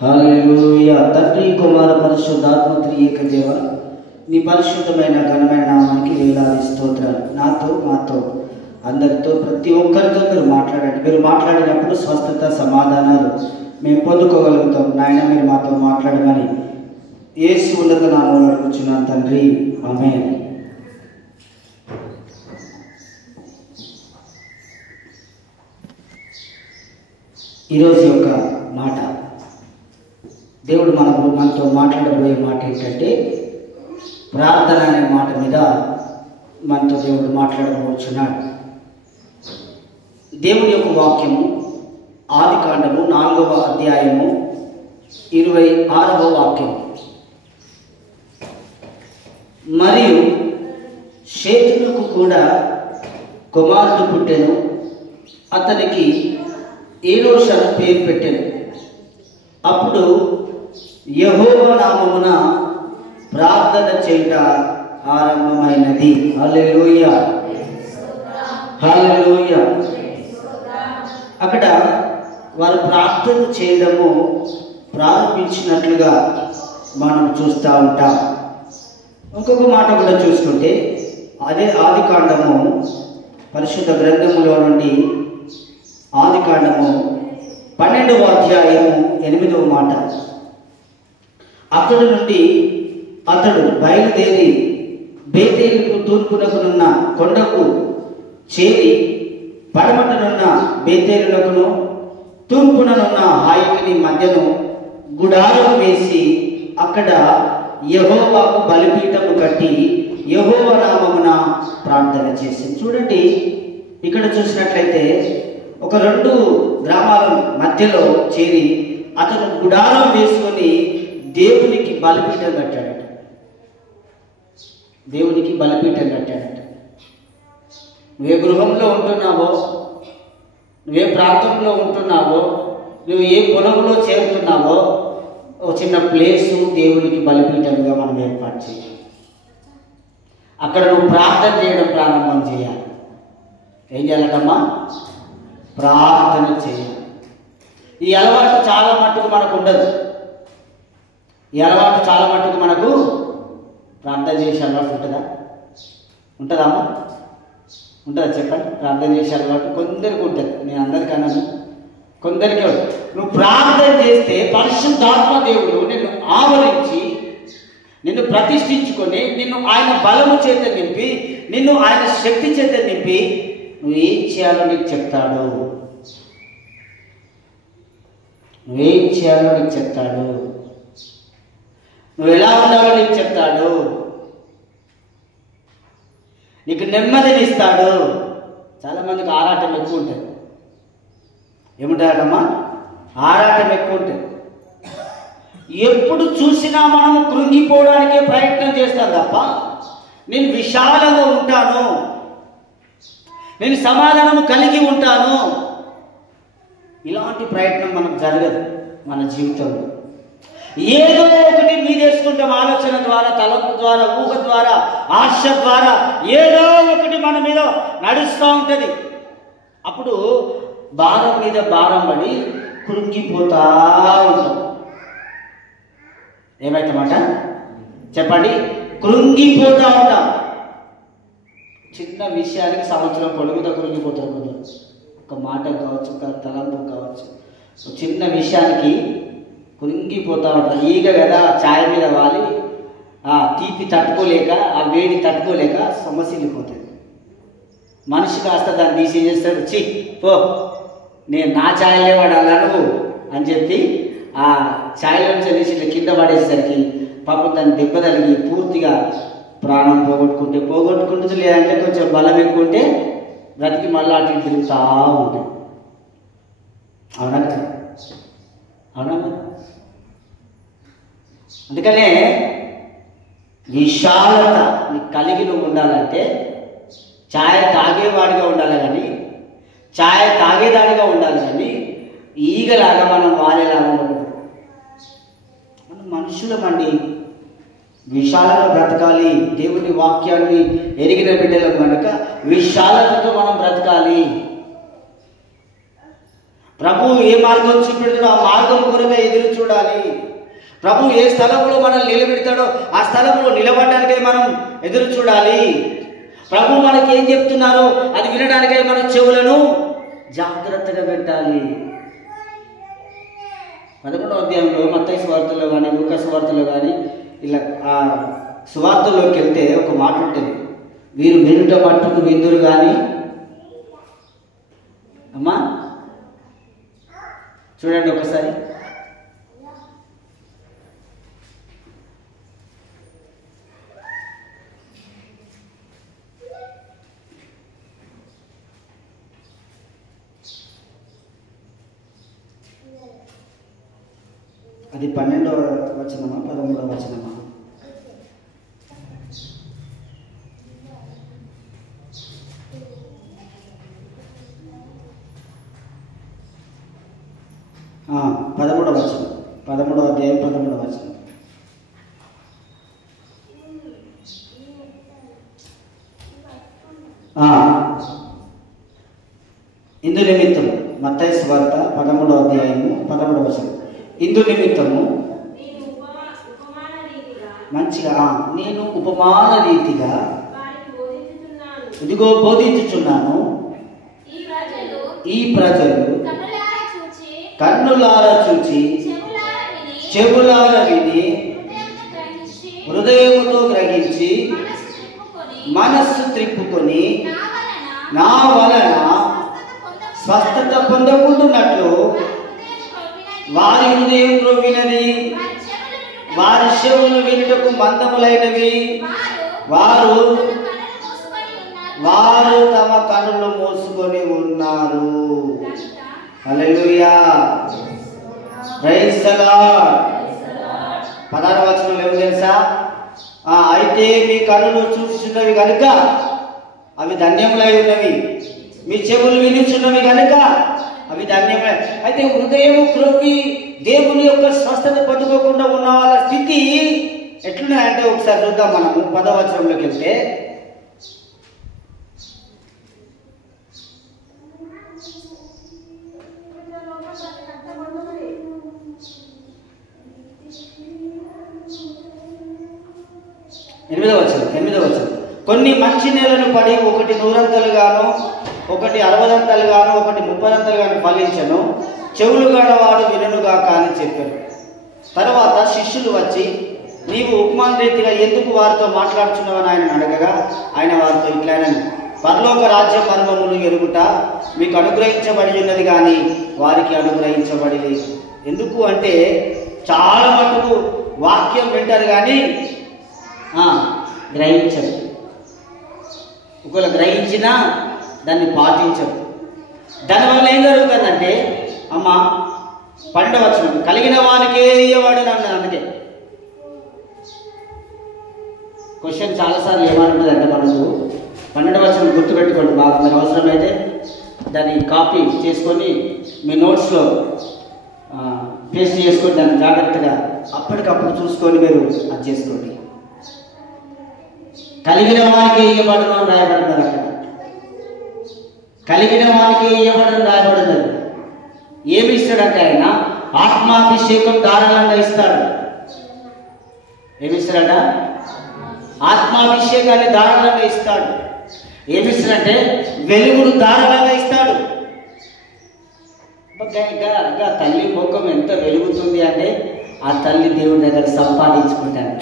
హల్లెలూయా. తండ్రి, కుమార, పరిశుద్ధాత్మ త్రియేక దేవ, నీ పరిశుద్ధమైన ఘనమైన నామానికి వేలాది స్తోత్రాలు. మాతో అందరితో, ప్రతి ఒక్కరితో మీరు మాట్లాడండి. మీరు మాట్లాడినప్పుడు స్వస్థత, సమాధానాలు మేము పొందుకోగలుగుతాం. నాయన, మీరు మాతో మాట్లాడమని యేసు ఉన్నత నామములో అడుగుచున్నాను తండ్రి, ఆమేన్. ఈరోజు యొక్క మాట, దేవుడు మనతో మాట్లాడబోయే మాట ఏంటంటే ప్రార్థన అనే మాట మీద మనతో దేవుడు మాట్లాడబోచున్నాడు. దేవుని యొక్క వాక్యము ఆదికాండము 4వ అధ్యాయము 26వ వాక్యం. మరియు షేతునకు కూడా కుమారుడు పుట్టెను, అతనికి ఏనోషు అని పేరు పెట్టెను. అప్పుడు యెహోవా నామమున ప్రార్థన చేయుట ఆరంభమైనది. హల్లెలూయా, హల్లెలూయా. అక్కడ వారు ప్రార్థన చేయడము ప్రారంభించినట్లుగా మనం చూస్తూ ఉంటాం. ఇంకొక మాట కూడా చూసుకుంటే, అదే ఆదికాండము పరిశుద్ధ గ్రంథములో నుండి ఆదికాండము 12వ అధ్యాయము 8వ మాట. అక్కడి నుండి అతడు బయలుదేరి బేతేలుకు తూర్పునకునున్న కొండకు చేరి పడమటనున్న బేతేలునకును తూర్పుననున్న హాయికిని మధ్యను గుడారం వేసి అక్కడ యెహోవాకు బలిపీఠము కట్టి యెహోవా నామమున ప్రార్థన చేసింది. చూడండి, ఇక్కడ చూసినట్లయితే ఒక 2 గ్రామాల మధ్యలో చేరి అతను గుడారం వేసుకొని దేవునికి బలిపీఠం కట్టాడట. దేవునికి బలిపీఠం కట్టాడట. నువ్వే గృహంలో ఉంటున్నావో, నువ్వే ప్రాంతంలో ఉంటున్నావో, నువ్వు ఏ పొలంలో చేరుతున్నావో, ఒక చిన్న ప్లేసు దేవునికి బలిపీఠంగా మనం ఏర్పాటు చేయాలి. అక్కడ నువ్వు ప్రార్థన చేయడం ప్రారంభం చేయాలి. ఏం చేయాలటమ్మా? ప్రార్థన చేయాలి. ఈ అలవాటు చాలా మట్టుకు మనకు ఉండదు. ఈ అలవాటు చాలా మట్టుకు మనకు ప్రార్థన చేసే అలవాటు ఉంటుందా? ఉంటుందమ్మా? ఉంటుందా చెప్పండి? ప్రార్థన చేసే అలవాటు కొందరికి ఉంటుంది. నేను అందరికన్నా కొందరికి. నువ్వు ప్రార్థన చేస్తే పరిశుద్ధాత్మ దేవుడు నిన్ను ఆవరించి, నిన్ను ప్రతిష్ఠించుకొని, నిన్ను ఆయన బలము చేత నింపి, నిన్ను ఆయన శక్తి చేత నింపి నువ్వు ఏం చేయాలో నీకు చెప్తాడు. నువ్వేం చేయాలో నీకు చెప్తాడు. నువ్వు ఎలా ఉండాలో నీకు చెప్తాడు. నీకు నెమ్మదినిస్తాడు. చాలామందికి ఆరాటం ఎక్కువ ఉంటుంది. ఏముంటాడమ్మా? ఆరాటం ఎక్కువ ఉంటుంది. ఎప్పుడు చూసినా మనము కృంగిపోవడానికే ప్రయత్నం చేస్తాం తప్ప, నేను విశాలంగా ఉంటాను, నేను సమాధానం కలిగి ఉంటాను, ఇలాంటి ప్రయత్నం మనకు జరగదు మన జీవితంలో. ఏదో ఒకటి మీదేసుకుంటాం. ఆలోచన ద్వారా, తలంపు ద్వారా, ఊహ ద్వారా, ఆశ ద్వారా ఏదో ఒకటి మన మీద నడుస్తూ ఉంటుంది. అప్పుడు భారం మీద భారం పడి కృంగిపోతా ఉంటాం. ఏమైతామాట చెప్పండి? కృంగిపోతా ఉంటాం. చిన్న విషయానికి సంవత్సరం పొడుగుతా కృంగిపోతాం. ఒక మాట కావచ్చు, ఒక తలంపు కావచ్చు, చిన్న విషయానికి కృంగిపోతా ఉంటాం. ఈగ కదా ఛాయ్ మీద వాలి ఆ తీపి తట్టుకోలేక, ఆ వేడి తట్టుకోలేక సమస్యలిపోతుంది. మనిషి కాస్త దాన్ని తీసి చేస్తాడు, చి పో, నేను నా ఛాయలే వాడాలా నువ్వు అని చెప్పి ఆ ఛాయలో నుంచి ఇట్లా కింద పడేసరికి పాపం దాన్ని దెబ్బ తగిలి పూర్తిగా ప్రాణం పోగొట్టుకుంటుంది. లేదంటే కొంచెం బలం ఎక్కువ ఉంటే బ్రతికి మళ్ళీ అటు ఇటు తిరుగుతూ ఉంటాయి. అవునా? అవునా? అందుకనే విశాలత నీకు కలిగి నువ్వు ఉండాలంటే ఛాయ్ తాగేవాడిగా ఉండాలి, కానీ ఛాయ్ తాగేదాడిగా ఉండాలి, కానీ ఈగలాగా మనం వాలేలాగా ఉండదు. మనం మనుషులమండి, విశాలంగా బ్రతకాలి. దేవుని వాక్యాన్ని ఎరిగిన బిడ్డలం కనుక విశాలతతో మనం బ్రతకాలి. ప్రభు ఏ మార్గం చూపెడతాడో ఆ మార్గం కొరగా ఎదురు చూడాలి. ప్రభు ఏ స్థలంలో మనల్ని నిలబెడతాడో ఆ స్థలంలో నిలబడడానికై మనం ఎదురు చూడాలి. ప్రభు మనకి ఏం చెప్తున్నారో అది వినడానికై మన చెవులను జాగ్రత్తగా పెట్టాలి. 11వ అధ్యాయంలో మత్తయి సువార్తలో కానీ లూకా సువార్తలో కానీ ఇలా ఆ సువార్తల్లోకి వెళ్తే ఒక మాట ఉంటుంది, వీరు వెనుట మట్టుకు విందురు కానీ. అమ్మా చూడండి ఒకసారి. అది 12వ వచనమా 13వ వచనమా? ఆ 13వ వచనం, 13వ అధ్యాయం 13వ వచనం. ఇందు నిమిత్తము మత్తయి సువార్త 13వ అధ్యాయము 13వ వచనం. ఇందు నిమిత్తము మంచిగా నేను ఉపమాన రీతిగా ఇదిగో బోధించుచున్నాను. ఈ ప్రజలు కన్నులారా చూచి చెవులారా విని హృదయముతో గ్రహించి మనస్సు త్రిప్పుకొని నా వలన స్వస్థత పొందకుంటున్నట్లు వారి హృదయం క్రొవ్వినది, వారి చెవులు వినుటకు మందములైనవి, వారు తమ కన్నులు మూసుకొని ఉన్నారు. హల్లెలూయా, ప్రైజ్ ది లార్డ్. 16వ వచనంలో ఏం తెలుసా? అయితే మీ కన్నులు చూచుచున్నవి కనుక అవి ధన్యములై ఉన్నవి, మీ చెవులు వినుచున్నవి కనుక అవి ధన్యములై. అయితే హృదయం క్రొవ్వి దేవుని యొక్క స్వస్థత పొందుకోకుండా ఉన్న వాళ్ళ స్థితి ఎట్లున్నాయంటే ఒకసారి చూద్దాం. మనము 10వ వచనంలోకి వెళ్తే ఎనిమిదవ వచనం. కొన్ని మంచి నేలను పడి ఒకటి 100 ఒకటి 60 ఒకటి 30 ఫలించను, చెవులు గలవాడు వినుగాక అని చెప్పారు. తర్వాత శిష్యులు వచ్చి నీవు ఉపమాన రీతిగా ఎందుకు వారితో మాట్లాడుచున్నావని ఆయన అడగగా ఆయన వారితో ఇట్లానని, పరలోక రాజ్య మర్మములు ఎరుగుట మీకు అనుగ్రహించబడి ఉన్నది కానీ వారికి అనుగ్రహించబడి లేదు. ఎందుకు అంటే చాలా మటుకు వాక్యం వింటారు కానీ గ్రహించరు. ఒకవేళ గ్రహించినా దాన్ని పాటించరు. దానివల్ల ఏం జరుగుతుందంటే అమ్మ 12వ వచనం కలిగిన వానికే ఇయ్యవాడు నన్ను. అందుకే క్వశ్చన్ చాలాసార్లు ఏమంటుందంటే మనకు 12వ వచనం గుర్తుపెట్టుకోండి బాగా. మీరు అవసరమైతే దాన్ని కాపీ చేసుకొని మీ నోట్స్లో పేస్ట్ చేసుకొని దాన్ని జాగ్రత్తగా అప్పటికప్పుడు చూసుకొని మీరు అది చేసుకోండి. కలిగిన వానికి ఇవ్వబడును అని రాయబడినది. అక్కడ కలిగిన వానికి ఇవ్వబడును రాయబడినది. ఏమి ఇస్తాడంటే ఆయన ఆత్మాభిషేకం ధారాళంగా ఇస్తాడు. ఏమిస్తాడట? ఆత్మాభిషేకాన్ని ధారాళంగా ఇస్తాడు. ఏమిస్తాడంటే వెలుగును ధారాళంగా ఇస్తాడు. ఇంకా తల్లి ముఖం ఎంత వెలుగుతుంది అంటే ఆ తల్లి దేవుడి దగ్గర సంపాదించుకుంటాడు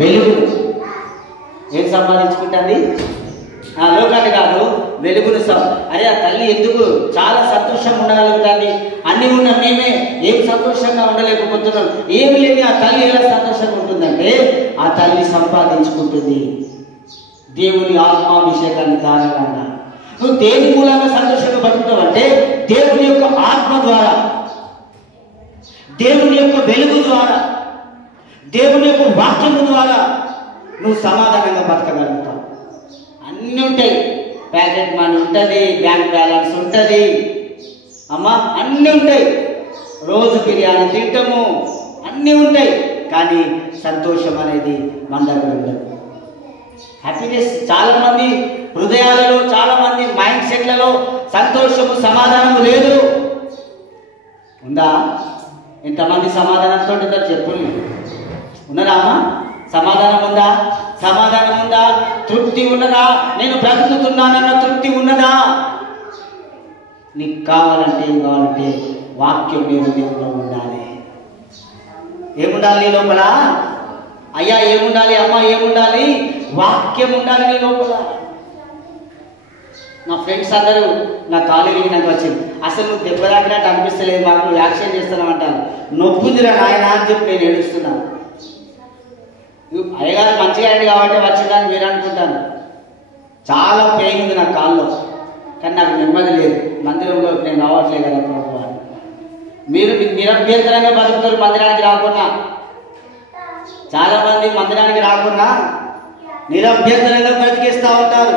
వెలుగును. ఏం సంపాదించుకుంటుంది? లోకాన్ని కాదు, వెలుగును. అరే ఆ తల్లి ఎందుకు చాలా సంతోషంగా ఉండగలుగుతుంది? అన్ని ఉన్న మేమే ఏం సంతోషంగా ఉండలేకపోతున్నాం. ఏమి లేని ఆ తల్లి ఎలా సంతోషంగా ఉంటుందంటే ఆ తల్లి సంపాదించుకుంటుంది దేవుని ఆత్మాభిషేకాన్ని ధారాళంగా. నువ్వు దేని మూలంగా సంతోషంగా బతుకుతావు అంటే దేవుని యొక్క ఆత్మ ద్వారా, దేవుని యొక్క వెలుగు ద్వారా, దేవుని యొక్క వాక్యము ద్వారా నువ్వు సమాధానంగా బతకగలుగుతావు. అన్నీ ఉంటాయి. ప్యాకెట్ మనీ ఉంటుంది, బ్యాంక్ బ్యాలెన్స్ ఉంటుంది, అమ్మా అన్నీ ఉంటాయి. రోజు బిర్యానీ తింటాము, అన్నీ ఉంటాయి. కానీ సంతోషం అనేది మన దగ్గర ఉండదు. హ్యాపీనెస్ చాలా మంది హృదయాలలో, చాలా మంది మైండ్ సెట్లలో సంతోషము సమాధానము లేదు. ఉందా? ఎంతమంది సమాధానంతో ఉంటారు చెప్పులు? ఉన్నదా అమ్మా? సమాధానం ఉందా? సమాధానం ఉందా? తృప్తి ఉన్నదా? నేను బ్రతుకుతున్నానన్న తృప్తి ఉన్నదా? నీకు కావాలంటే ఏం కావాలంటే వాక్యం నీ హృదయంలో ఉండాలి. ఏముండాలి నీ లోపల? అయ్యా ఏముండాలి? అమ్మ ఏముండాలి? వాక్యం ఉండాలి నీ లోపల. నా ఫ్రెండ్స్ అందరూ నా కాలేజీకి నాకు వచ్చింది, అసలు నువ్వు దెబ్బ తాకినట్టు అనిపిస్తలేదు మాకు, నువ్వు యాక్షన్ చేస్తున్నావు. నొప్పుందిరా నాయన అని చెప్పి నేను ఏడుస్తున్నాను. అయ్యగారు మంచిగా అయ్యాడు కాబట్టి వచ్చిందని మీరు అనుకుంటాను. చాలా పెయిన్ ఉంది నా కాల్లో, కానీ నాకు నెమ్మది లేదు. మందిరంలో నేను రావట్లేదు కదా ప్రభు అని. మీరు నిరభ్యంతరంగా బతుకుతారు మందిరానికి రాకుండా. చాలామంది మందిరానికి రాకుండా నిరభ్యంతరంగా బ్రతికేస్తూ ఉంటారు,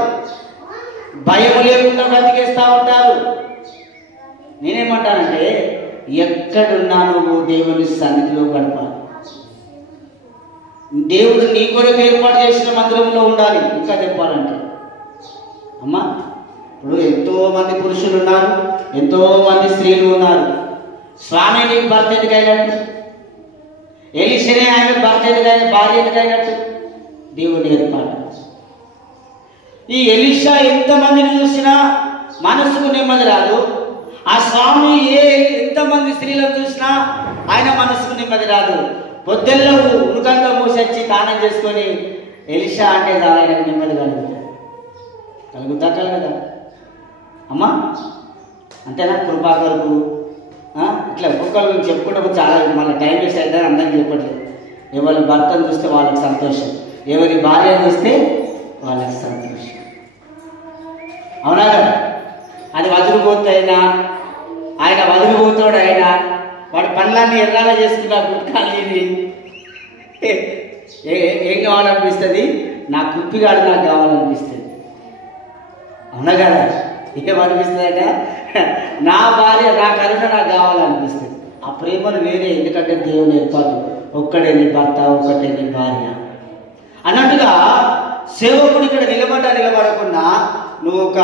భయం లేకుండా బ్రతికేస్తూ ఉంటారు. నేనేమంటానంటే ఎక్కడున్నా నువ్వు దేవుని సన్నిధిలో గడపాలి. దేవుడు నీ కొరకు ఏర్పాటు చేసిన మందిరంలో ఉండాలి. ఇంకా చెప్పాలంటే అమ్మా, ఇప్పుడు ఎంతో మంది పురుషులు ఉన్నారు, ఎంతో మంది స్త్రీలు ఉన్నారు. స్వామి నీకు భర్త ఎందుకైనట్టు? ఎలీషనే ఆయన భర్త ఎందుకైనా, భార్య ఎందుకైనట్టు? దేవుని ఏర్పాటు. ఈ ఎలీషా ఎంతమందిని చూసినా మనసుకు నెమ్మది రాదు. ఆ స్వామి ఎంతమంది స్త్రీలను చూసినా ఆయన మనసుకు నెమ్మది రాదు. పొద్దుల్లో ఉనుకంతా మూసొచ్చి స్నానం చేసుకొని ఎలీషా అంటే చాలా ఆయనకు నెమ్మది కలుగుతా అమ్మా. అంతేనా? కృపా కొరకు ఇట్లా ఒక్కొక్కరు చెప్పుకుంటే చాలా మళ్ళీ టైం వేస్ట్ అవుతుందని అందరికీ చెప్పట్లేదు. ఎవరి భర్తను చూస్తే వాళ్ళకి సంతోషం, ఎవరి భార్యను చూస్తే వాళ్ళకి సంతోషం. అవునా కదా? అది వదిలిపోతైనా ఆయన వదిలిపోతాడు. అయినా వాడు పనులన్నీ ఎర్రాగా చేసుకున్నా గుట్కాలని ఏం కావాలనిపిస్తుంది? నా కుప్పిగాడు నాకు కావాలనిపిస్తుంది. అవునా కదా? ఏమనిపిస్తుందట? నా భార్య, నా కరుణ నాకు కావాలనిపిస్తుంది. ఆ ప్రేమను వేరే, ఎందుకంటే దేవుని ఏర్పాటు. ఒక్కడే నీ భర్త, ఒక్కటే నీ భార్య అన్నట్టుగా సేవకుడు ఇక్కడ నిలబడకుండా నువ్వు ఒక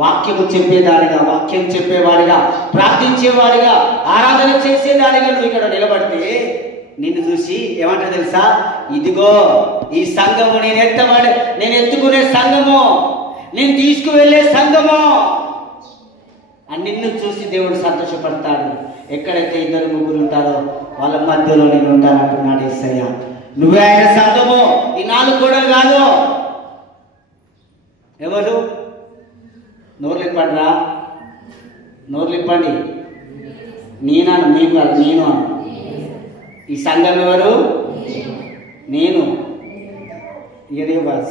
వాక్యము చెప్పేదానిగా, వాక్యం చెప్పేవాడిగా, ప్రార్థించేవాడిగా, ఆరాధన చేసేదానిగా నువ్వు ఇక్కడ నిలబడితే నిన్ను చూసి ఏమంటారు తెలుసా? ఇదిగో ఈ సంఘము నేను ఎత్తుకునే సంఘము, నేను తీసుకువెళ్ళే సంఘము అని నిన్ను చూసి దేవుడు సంతోషపడతాడు. ఎక్కడైతే 2-3 ఉంటారో వాళ్ళ మధ్యలో నేను ఉంటానంటున్నాడు యేసయ్య. నువ్వే ఆయన సంఘము. ఈ 4 కూడా కాదు. ఎవరు? నోర్లిప్పండిరా, నోర్లిప్పండి. నేనాను, మీకు కాదు, నేను అను. ఈ సంఘం ఎవరు? నేను.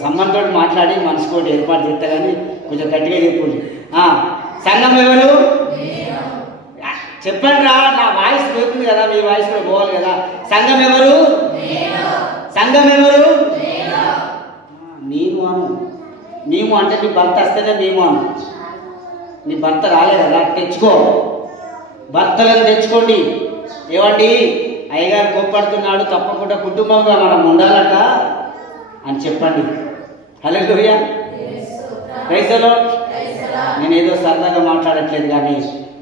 సంబంధంతో మాట్లాడి మనసుకోటి ఏర్పాటు చేస్తా కానీ కొంచెం గట్టిగా చెప్పుంది. సంఘం ఎవరు? చెప్పండి రా, నా వాయిస్ పోతుంది కదా, మీ వాయిస్ కూడా పోవాలి కదా. సంఘం ఎవరు? సంఘం ఎవరు? నేను అను. మేము అంటే నీ భర్త వస్తేనే మేము అను. నీ భర్త రాలే కదా, తెచ్చుకో. భర్తలను తెచ్చుకోండి. ఏమండి, అయ్యగారు కోప్పడుతున్నాడు, తప్పకుండా కుటుంబంగా మనం ఉండాలట అని చెప్పండి. హల్లెలూయా. Praise the Lord. నేనేదో సరదాగా మాట్లాడట్లేదు, కానీ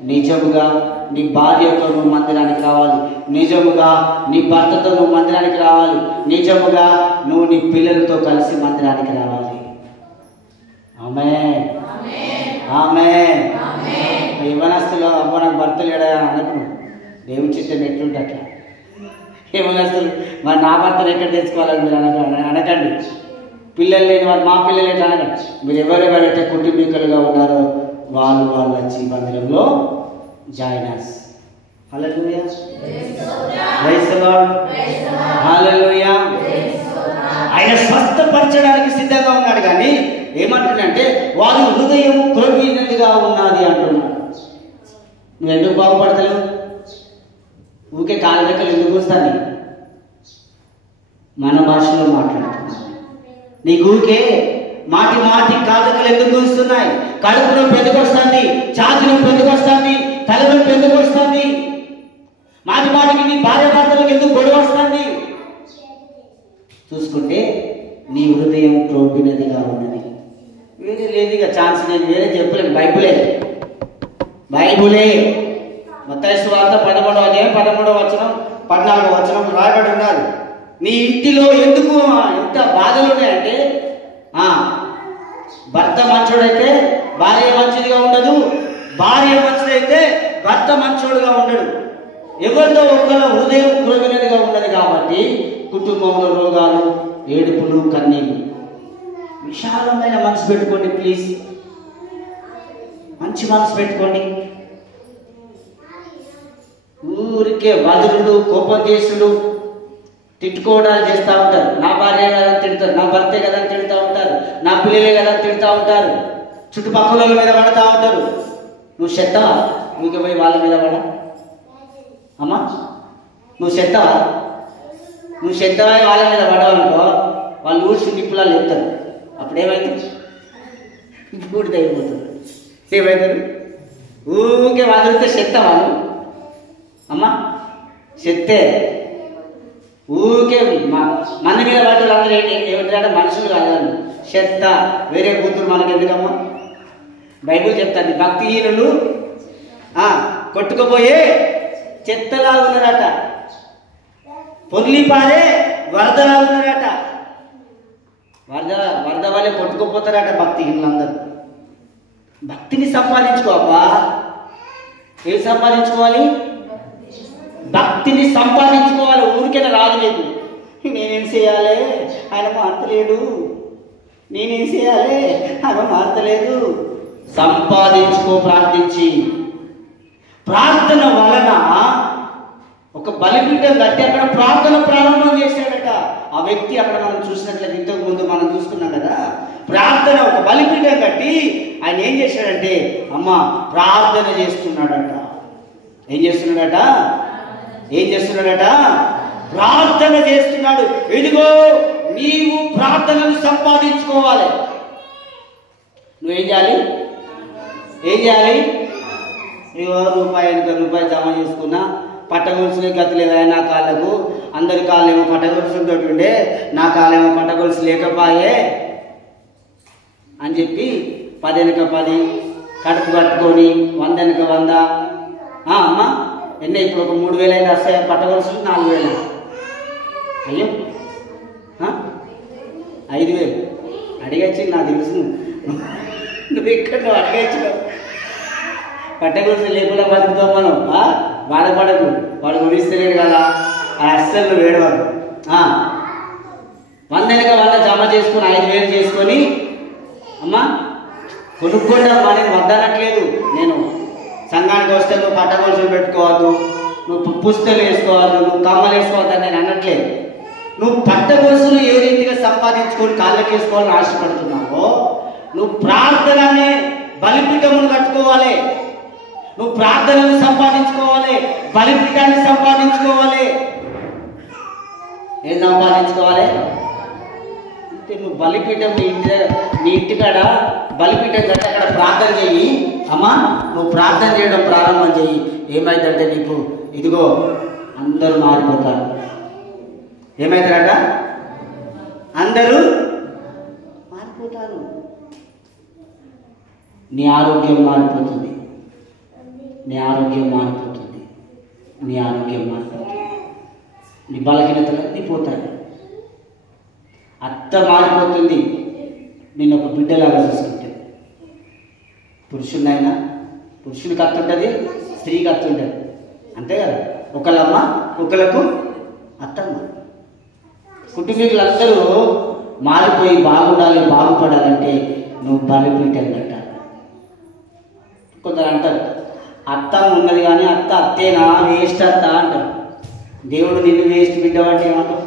నిజముగా నీ భార్యతో నువ్వు మందిరానికి రావాలి, నిజముగా నీ భర్తతో నువ్వు మందిరానికి రావాలి, నిజముగా నువ్వు నీ పిల్లలతో కలిసి మందిరానికి రావాలి. ఆమేన్, ఆమేన్. యవనస్తులు అబ్బా నాకు భర్త లేడా అనకు. దేవుని చిత్తం ఎట్లుంటే అట్లా. యవనస్తులు మరి నా భర్తను ఎక్కడ తెచ్చుకోవాలని మీరు అనకండి. పిల్లలు లేని వారు మా పిల్లలు ఏంటి అనకండి. మీరు ఎవరెవరైతే కుటుంబీకులుగా ఉన్నారో వాళ్ళు వచ్చి మందిరంలో జాయిన్ అస్. హల్లెలూయా. Praise the lord. హల్లెలూయా. ఆయన స్వస్థపరచడానికి సిద్ధంగా ఉన్నాడు, కానీ ఏమంటున్నాడంటే వారి హృదయం క్రొవ్వినట్టుగా ఉన్నది అంటున్నాడు. నువ్వు ఎందుకు బాగుపడతలేవు? ఊకే కాళ్ళ దగ్గర ఎందుకు వస్తాను? మన భాషలో మాట్లాడుతున్నాను. నీకు ఊకే మాటి కాళ్ళకలు ఎందుకు వస్తున్నాయి? కడుపులో పెద్దకొస్తుంది, ఛాతీలో పెద్దకొస్తుంది, తలలో పెద్దకొస్తుంది. మాటికి నీ భార్య భర్తలకు ఎందుకు గొడవ వస్తుంది? చూసుకుంటే నీ హృదయం క్రొవ్వినదిగా ఉన్నది. వేరే లేదు ఇక ఛాన్స్. నేను వేరే చెప్పలేను. బైబులే మత్తయి సువార్త 13వ అధ్యాయం 13వ వచనం 14వ వచనం రాయబడి ఉన్నది. నీ ఇంటిలో ఎందుకు ఇంత బాధలు ఉన్నాయంటే భర్త మంచోడైతే భార్య మంచిదిగా ఉండదు, భార్య మంచిదైతే భర్త మంచోడుగా ఉండడు. ఎవరితో ఒకళ్ళ హృదయం కురవినదిగా ఉన్నది కాబట్టి కుటుంబంలో రోగాలు, ఏడుపులు, కన్నీళ్ళు. విశాలమైన మనసు పెట్టుకోండి ప్లీజ్, మంచి మనసు పెట్టుకోండి. ఊరికే వదులుడు, కోపం చేసుడు, తిట్టుకోవడాలు చేస్తూ ఉంటారు. నా భార్య కదా తిడతారు, నా భర్తే కదా తిడుతూ ఉంటారు, నా పిల్లలే కదా తిడుతూ ఉంటారు, చుట్టుపక్కల మీద పడుతూ ఉంటారు. నువ్వు చెత్తవా? నువ్వు పోయి వాళ్ళ మీద పడ అమ్మా, నువ్వు చెత్తవా? నువ్వు చెత్తవా వాళ్ళ మీద పడవనుకో, వాళ్ళు ఊడ్చి నిప్పులాలు చెప్తారు. అప్పుడు ఏమవుతుంది? బూడిద అయిపోతుంది. ఏమవుతారు? ఊరికే వదిలితే చెత్తవా నువ్వు అమ్మా? చెత్తే. ఊరికే మన మీద పడ్డలు అందరూ ఏమిటంటే మనుషులు కాదు, చెత్త. వేరే కూతురు మనకు ఎందుకమ్మా? బైబిల్ చెప్తాను, భక్తిహీనులు కొట్టుకుపోయే చెత్తలా ఉన్నారట, పొర్లిపారే వరదలా ఉన్నారట. వరద వాళ్ళే కొట్టుకుపోతారట భక్తిహీనులందరూ. భక్తిని సంపాదించుకో అబ్బా. ఏం సంపాదించుకోవాలి? భక్తిని సంపాదించుకోవాలి. ఊరికైనా రాదు నీకు. నేనేం చేయాలి, ఆయన మారతలేడు, నేనేం చేయాలి, ఆయన మారతలేదు. సంపాదించుకో ప్రార్థించి. ప్రార్థన వలన ఒక బలిపీఠం కట్టి అక్కడ ప్రార్థన ప్రారంభం చేశాడట ఆ వ్యక్తి. అక్కడ మనం చూసినట్లయితే ఇంతకు ముందు మనం చూసుకున్నాం కదా, ప్రార్థన ఒక బలిపీఠం కట్టి ఆయన ఏం చేశాడంటే ప్రార్థన చేస్తున్నాడట. ఏం చేస్తున్నాడట? ప్రార్థన చేస్తున్నాడు. ఇదిగో నీవు ప్రార్థనను సంపాదించుకోవాలి. నువ్వేం చేయాలి? ఇగో రూపాయి జమ చేసుకున్నా, పట్టగొలుసులే గతి లేదా నా కాళ్ళకు. అందరి కాళ్ళేమో పట్టగొలుసులతో ఉండే, నా కాళ్ళేమో పట్టగొలుసు లేకపోయే అని చెప్పి 10 వెనక 10 కడుపు కట్టుకొని 100 వెనక 100. అమ్మ ఎన్ని ఇప్పుడు ఒక 3000 అయితే వస్తాయి పట్టగొలుసులు. 4000 అయ్యో 5000 అడిగచ్చి నాకు తెలుసు. నువ్వు ఇక్కడ అడిగచ్చినావు. పట్టగొలుసు లేకుండా బతుకుతాం మనం. బాధపడకు, వాడు గురిస్తలేడు కదా, అస్సలు వేడవాడు. 100 వెనక 100 జమ చేసుకుని 5000 చేసుకొని కొనుక్కోండి అమ్మా. నేను వద్దనట్లేదు. నేను సంఘానికి వస్తే నువ్వు పట్టగొలుసులు పెట్టుకోవద్దు, నువ్వు పుస్తలు వేసుకోవద్దు, నువ్వు కమ్మలు వేసుకోవద్దు అని నేను అనట్లేదు. నువ్వు పట్టగొలుసులు ఏ రీతిగా సంపాదించుకొని కాళ్ళకి వేసుకోవాలని ఆశపడుతున్నావో, నువ్వు ప్రార్థననే బలిపీఠమును కట్టుకోవాలి. నువ్వు ప్రార్థనను సంపాదించుకోవాలి, బలిపీఠాన్ని సంపాదించుకోవాలి. ఏం సంపాదించుకోవాలి అంటే నువ్వు బలిపీఠం నీ ఇంటికాడ బలిపీఠం కట్టి అక్కడ ప్రార్థన చెయ్యి. నువ్వు ప్రార్థన చేయడం ప్రారంభం చెయ్యి. ఏమైందంటే నీకు ఇదిగో అందరూ మారిపోతారు. ఏమైతారట? అందరూ మారిపోతారు. నీ ఆరోగ్యం మారిపోతుంది, నీ ఆరోగ్యం మారిపోతుంది, నీ ఆరోగ్యం మారిపోతుంది. నీ బలహీనతలన్నీ పోతాయి. అత్త మారిపోతుంది నిన్ను ఒక బిడ్డలాగా చూసుకుంటే. పురుషునైనా పురుషునికి అత్త ఉంటుంది, స్త్రీకి అత్త ఉంటుంది. అంతే కదా, ఒకళ్ళమ్మ ఒకళ్ళకు అత్తమ్మ. కుటుంబీకులందరూ మారిపోయి బాగుండాలి, బాగుపడాలంటే నువ్వు బలిపీఠం కట్టాలి. కొందరు అంటారు అత్త ఉన్నది కానీ అత్త అత్తేనా, వేస్ట్ అత్త అంటారు. దేవుడు నిన్ను వేస్ట్ బిడ్డవంటే ఏమంటావు?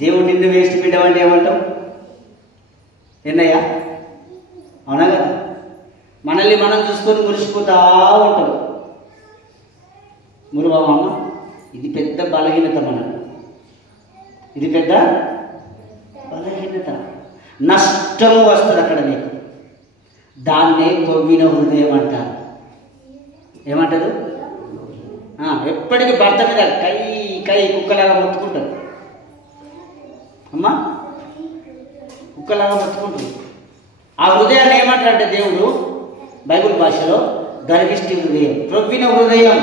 దేవుడు నిన్ను వేస్ట్ బిడ్డవంటే ఏమంటావు? ఎన్నయ్యా, అవునా కదా? మనల్ని మనం చూసుకొని మురిసిపోతా ఉంటాం. మురుబామ్మ, ఇది పెద్ద బలహీనత. ఇది పెద్ద బలహీనత. నష్టము వస్తుంది అక్కడ నీకు. దాన్నే కొవ్విన హృదయం అంటారు. ఏమంటారు? ఎప్పటికీ భర్త మీద కై కుక్కలాగా మొత్తుకుంటారు. కుక్కలాగా మొత్తుకుంటుంది. ఆ హృదయాన్ని ఏమంటారంటే దేవుడు బైబిల్ భాషలో గర్విష్టి హృదయం, ప్రొవ్విన హృదయం.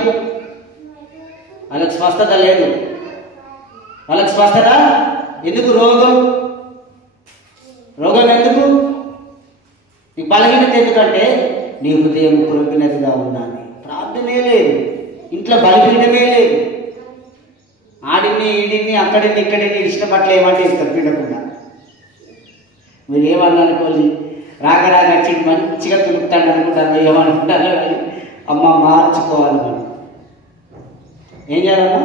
వాళ్ళకి స్వస్థత లేదు. వాళ్ళకి స్వస్థత ఎందుకు? రోగం ఎందుకు? నీకు బలహీనత ఎందుకంటే నీ హృదయం ప్రొవ్వినదిగా ఉన్నది. ప్రార్థనే లేదు, ఇంట్లో బలిపీఠమే లేదు. ఆడిని ఈడిని అక్కడిని ఇక్కడిని ఇష్టపట్ల ఏమంటే ఇస్తారు పిండకుండా. మీరు ఏమన్నారనుకోండి, రాకరాక వచ్చి మంచిగా తులుపుతాడు అనుకుంటారు, ఏమనుకుంటారు. అమ్మ మార్చుకోవాలి. మనం ఏం చేయాలమ్మా?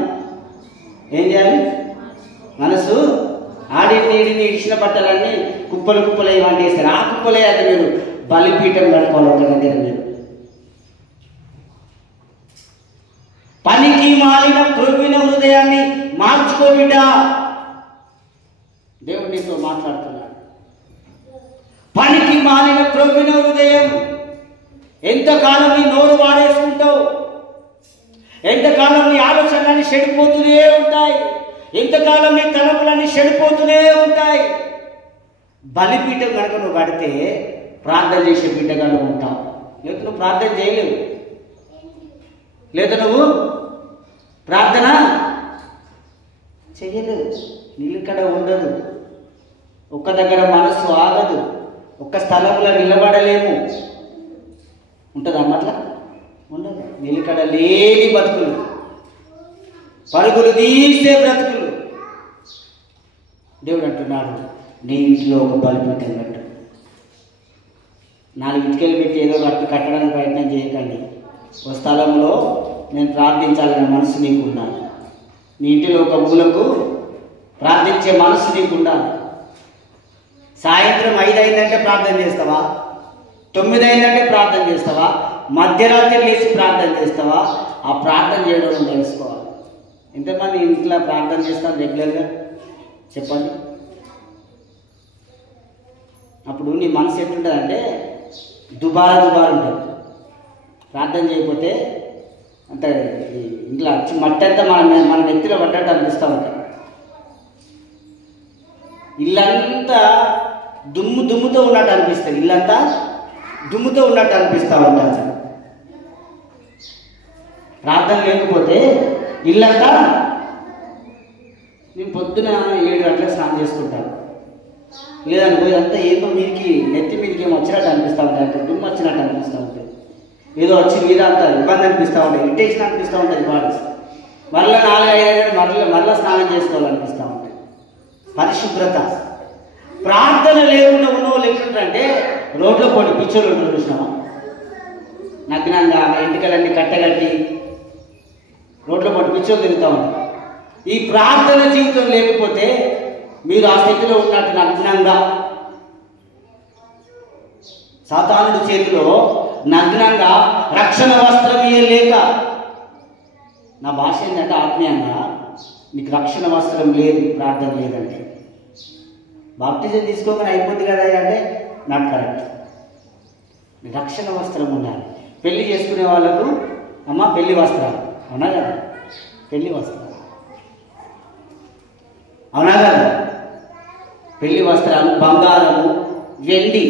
ఏం చేయాలి? మనసు ఆడిని ఈడిని ఇచ్చిన బట్టలన్నీ కుప్పలు కుప్పలు ఏమంటే ఇస్తారు. ఆ కుప్పలే అది మీరు బలిపీఠం కట్టుకోవాలి. ఒక దగ్గర మీరు పనికి మాలిన ప్రొవ్విన హృదయాన్ని మార్చుకో బిడ్డ. దేవుడు నీతో మాట్లాడుతున్నాడు. పనికి మాలిన ప్రొవ్విన హృదయం. ఎంతకాలం నీ నోరు వాడేసుకుంటావు? ఎంతకాలం నీ ఆలోచనలన్నీ చెడిపోతూనే ఉంటాయి. ఎంతకాలం నీ తలపులన్నీ చెడిపోతూనే ఉంటాయి. బలిపీఠం కనుక నువ్వు కడితే ప్రార్థన చేసే బిడ్డగా నువ్వు ఉంటావు. లేదా నువ్వు ప్రార్థన చేయలేవు. లేదా నువ్వు ప్రార్థన చెయ్యలేవు. నిలకడ ఉండదు. ఒక్క దగ్గర మనసు ఆగదు. ఒక్క స్థలంలో నిలబడలేము. ఉంటుందా అట్లా? ఉండదు. నిలకడ లేని బతుకులు, పరుగులు తీసే బ్రతుకులు. దేవుడు అంటున్నాడు, నీ ఇంట్లో ఒక బలిపీఠం కట్టు. 4 ఇటుకలు పెట్టి ఏదో కట్టడానికి ప్రయత్నం చేయకండి. ఒక స్థలంలో నేను ప్రార్థించాలనే మనసు నీకు ఉండాలి. నీ ఇంటిలో ఒక మూలకు ప్రార్థించే మనసు నీకు ఉండాలి. సాయంత్రం 5 అయిందంటే ప్రార్థన చేస్తావా? 9 అయిందంటే ప్రార్థన చేస్తావా? మధ్యరాత్రి లేచి ప్రార్థన చేస్తావా? ఆ ప్రార్థన చేయడం తెలుసుకోవాలి. ఎంతమంది ఇంట్లో ప్రార్థన చేస్తారు రెగ్యులర్గా? చెప్పండి. అప్పుడు నీ మనసు ఎట్లుంటుందంటే దుబారా ఉంటుంది. ప్రార్థన చేయకపోతే అంటే ఇంట్లో మట్టి అంతా మన నెత్తిలో పడ్డట్టు అనిపిస్తూ ఉంటాయి. ఇల్లంతా దుమ్ముతో ఉన్నట్టు అనిపిస్తుంది. ఇల్లంతా దుమ్ముతో ఉన్నట్టు అనిపిస్తూ ఉంటుంది. ప్రార్థన లేకపోతే ఇల్లంతా, నేను పొద్దున 7 గంటలకు స్నానం చేసుకుంటాను. లేదనుకో ఇదంతా ఏదో మీదికి నెత్తి మీదకి ఏమో వచ్చినట్టు అనిపిస్తూ ఉంటాయి. అంటే దుమ్ము వచ్చినట్టు అనిపిస్తూ ఉంటుంది. ఏదో వచ్చి మీద అంతా ఇబ్బంది అనిపిస్తూ ఉంటుంది. ఇరిటేషన్ అనిపిస్తూ ఉంటుంది. బాడీ మళ్ళీ 4-5 మళ్ళీ స్నానం చేసుకోవాలనిపిస్తూ ఉంటుంది. పరిశుభ్రత. ప్రార్థన లేకుండా ఉన్న వాళ్ళు ఎట్లుంటారంటే రోడ్లో పోటీ పిచ్చోళ్ళు ఉంటారు. చూసినామా? నగ్నంగా ఎంటికలన్నీ కట్టగట్టి రోడ్లో పోటీ పిచ్చోళ్ళు తిరుగుతూ ఉంటారు. ఈ ప్రార్థన జీవితం లేకపోతే మీరు ఆ స్థితిలో ఉన్నట్టు నగ్నంగా సాతానుడి చేతిలో నగ్నంగా రక్షణ వస్త్రం లేక, నా భాష ఏంటంటే ఆత్మీయంగా నీకు రక్షణ వస్త్రం లేదు, ప్రార్థన లేదంటే. బాప్టిజం తీసుకోగానే అయిపోద్ది కదా అంటే నాట్ కరెక్ట్. రక్షణ వస్త్రం ఉండాలి. పెళ్లి చేసుకునే వాళ్ళకు అమ్మ పెళ్లి వస్త్రాలు, అవునా కదా? పెళ్లి వస్త్రాలు, అవునా కదా? పెళ్లి వస్త్రాలు, బంగారము, వెండి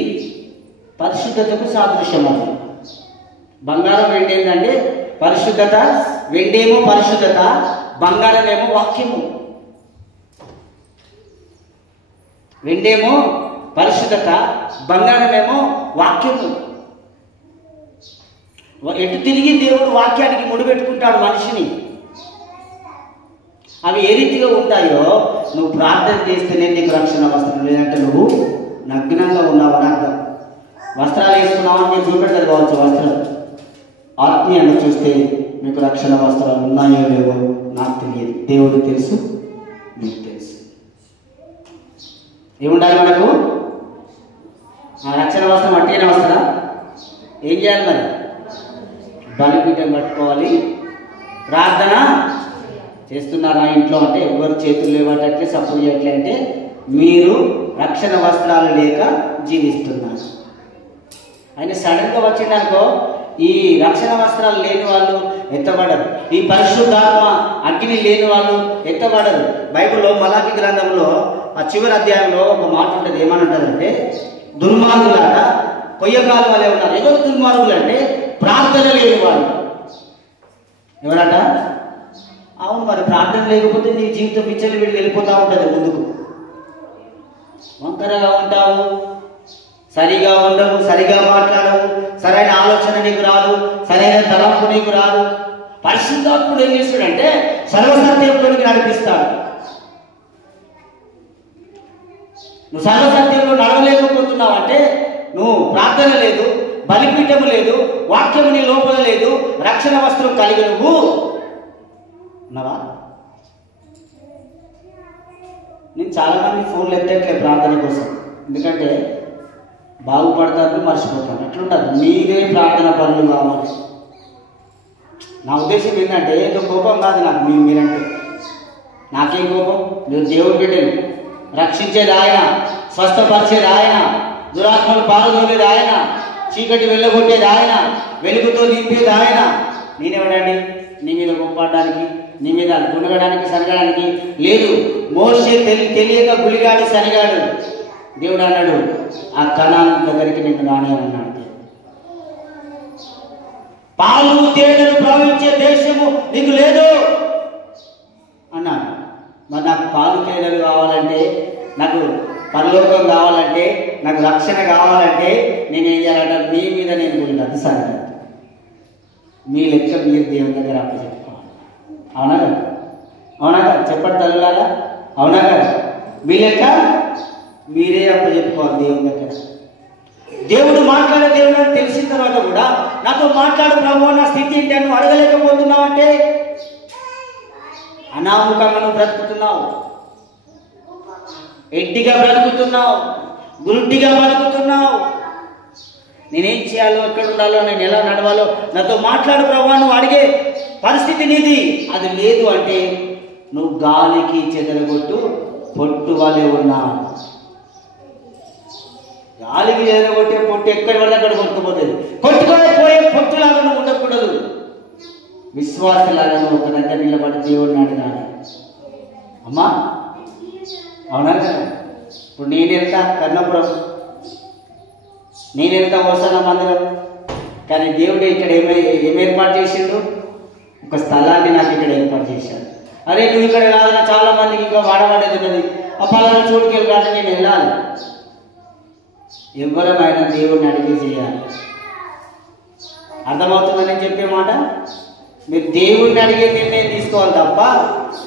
పరిశుద్ధతకు సాదృశ్యం. అది బంగారం వెండి ఏంటంటే పరిశుద్ధత. వెండేమో పరిశుద్ధత, బంగారం ఏమో వాక్యము. వెండేమో పరిశుద్ధత, బంగారం ఏమో వాక్యము. ఎటు తిరిగి దేవుడు వాక్యానికి ముడిపెట్టుకుంటాడు మనిషిని. అవి ఏ రీతిగా ఉంటాయో నువ్వు ప్రార్థన చేస్తేనే నీకు రక్షణ వస్త్రం, లేదంటే నువ్వు నగ్నంగా ఉన్నావని అర్థం. వస్త్రాలు వేసుకున్నావని నేను చూపెడతారు కావచ్చు. వస్త్రం ఆత్మీయంగా చూస్తే మీకు రక్షణ వస్త్రాలు ఉన్నాయో లేవో నాకు తెలియదు, దేవుడు తెలుసు, మీకు తెలుసు. ఏముండాలి మనకు? ఆ రక్షణ వస్త్రం అట్టేనే వస్తారా? ఏం చేయాలి మరి? బలిపీఠం కట్టుకోవాలి. ప్రార్థన చేస్తున్నారా ఇంట్లో అంటే ఎవరు చేతులు లేవటట్లే, సపోర్ట్ చేయట్లే అంటే మీరు రక్షణ వస్త్రాలు లేక జీవిస్తున్నారు. ఆయన సడన్గా వచ్చిందనుకో ఈ రక్షణ వస్త్రాలు లేని వాళ్ళు ఎత్తబడరు. ఈ పరిశుద్ధాత్మ అగ్ని లేని వాళ్ళు ఎత్తబడరు. బైబిల్లో మలాకి గ్రంథంలో ఆ చివరి అధ్యాయంలో ఒక మాట ఉంటుంది. ఏమని ఉంటుందంటే దుర్మార్గులాట కొయ్యకాలు వాళ్ళే ఉన్నారు. ఎవరు దుర్మార్గులు అంటే ప్రార్థన లేని వాడు. ఎవరట? అవును, మరి ప్రార్థన లేకపోతే నీ జీవితం పిచ్చలు వీడికి వెళ్ళిపోతూ ఉంటుంది. ముందుకు వంకరగా ఉంటావు, సరిగా ఉండవు, సరిగా మాట్లాడవు, సరైన ఆలోచన నీకు రాదు, సరైన తలంపు నీకు రాదు. పరిశుద్ధాత్ముడు ఏం చేస్తాడంటే సర్వసత్యంలోనికి నడిపిస్తాడు. నువ్వు సర్వసత్యంలో నడవలేకపోతున్నావు అంటే నువ్వు ప్రార్థన లేదు, బలిపీఠము లేదు, వాక్యము నీ లోపల లేదు, రక్షణ వస్త్రం కలిగి నువ్వు ఉన్నావా? నేను చాలామంది ఫోన్లు ఎత్తట్లేదు ప్రార్థన కోసం, ఎందుకంటే బాగుపడతాను, మర్చిపోతాను. అట్లుండదు. మీరే ప్రార్థన పనులు కావాలి. నా ఉద్దేశం ఏంటంటే ఏదో కోపం కాదు నాకు మీరంటే. నాకేం కోపం? మీరు దేవుడు బిడ్డలు, రక్షించేది ఆయన, స్వస్థపరిచేది ఆయన, దురాత్మలు పాల్గొనేది ఆయన, చీకటి వెళ్ళగొట్టేది ఆయన, వెలుగుతో నింపేది ఆయన. నేనెవడండి నీ మీద కోపడడానికి, నీ మీద గుణగడానికి, సనగడానికి లేదు. మోషే తెలియక గులిగాడు, సనిగాడు. దేవుడు అన్నాడు, ఆ కనాను దగ్గరికి నిన్ను రాని అన్నాడు. పాలు తేనెలు ప్రవహించే దేశము నీకు లేదు అన్నాడు. మరి నాకు పాలు తేనెలు కావాలంటే, నాకు పరలోకం కావాలంటే, నాకు రక్షణ కావాలంటే నేనేం చేయాలంటే మీ మీద నేను గురికాదు. సరే, మీ లెక్క మీరు దేవుని దగ్గర అప్పచెప్పుకోవాలి. అవునా కదా? అవునా కదా? చెప్పండి తల్లులారా, అవునా కదా? మీ లెక్క మీరే అప్పచెప్పుకోవాలి దేవుని దగ్గర. దేవుడు మాట్లాడే దేవుడు అని తెలిసిన తర్వాత కూడా నాతో మాట్లాడు ప్రభు, నా స్థితి ఏంటి అని అడగలేకపోతున్నావు అంటే అనాముఖంగా నువ్వు బ్రతుకుతున్నావు, ఎడ్డిగా బ్రతుకుతున్నావు, గురుడ్డిగా బ్రతుకుతున్నావు. నేనేం చేయాలో, ఎక్కడ ఉండాలో, నేను ఎలా నడవాలో నాతో మాట్లాడు ప్రభు నువ్వు అడిగే పరిస్థితి నీది. అది లేదు అంటే నువ్వు గాలికి చెదరగొట్టు పొట్టు వలె ఉన్నావు. గాలికి చెదరగొట్టే పొట్టు ఎక్కడి వల్ల అక్కడ కొట్టుకుపోతుంది. కొట్టుకొని పోయే పొట్టులాగా నువ్వు ఉండకూడదు. విశ్వాసలాగా నువ్వు ఒక దగ్గర నిలబడి దేవుడిని అడగాలి. అమ్మా, అవునా కదా? ఇప్పుడు నేను వెళ్తా కర్ణపురం, నేను వెళ్తా హోసన్న మందిరం, కానీ దేవుడు ఇక్కడ ఏం ఏర్పాటు చేసిండు? ఒక స్థలాన్ని నాకు ఇక్కడ ఏర్పాటు చేశాడు. అరే నువ్వు ఇక్కడ కాదన్నా చాలా మందికి ఇంకా వాడబడేది ఉన్నది, ఆ పలానా చోటుకి వెళ్ళాలంటే నేను వెళ్ళాలి. ఎవరమైనా దేవుడిని అడిగి చేయాలి. అర్థమవుతుందని చెప్పే మాట. మీరు దేవుడిని అడిగే నిర్ణయం తీసుకోవాలి తప్ప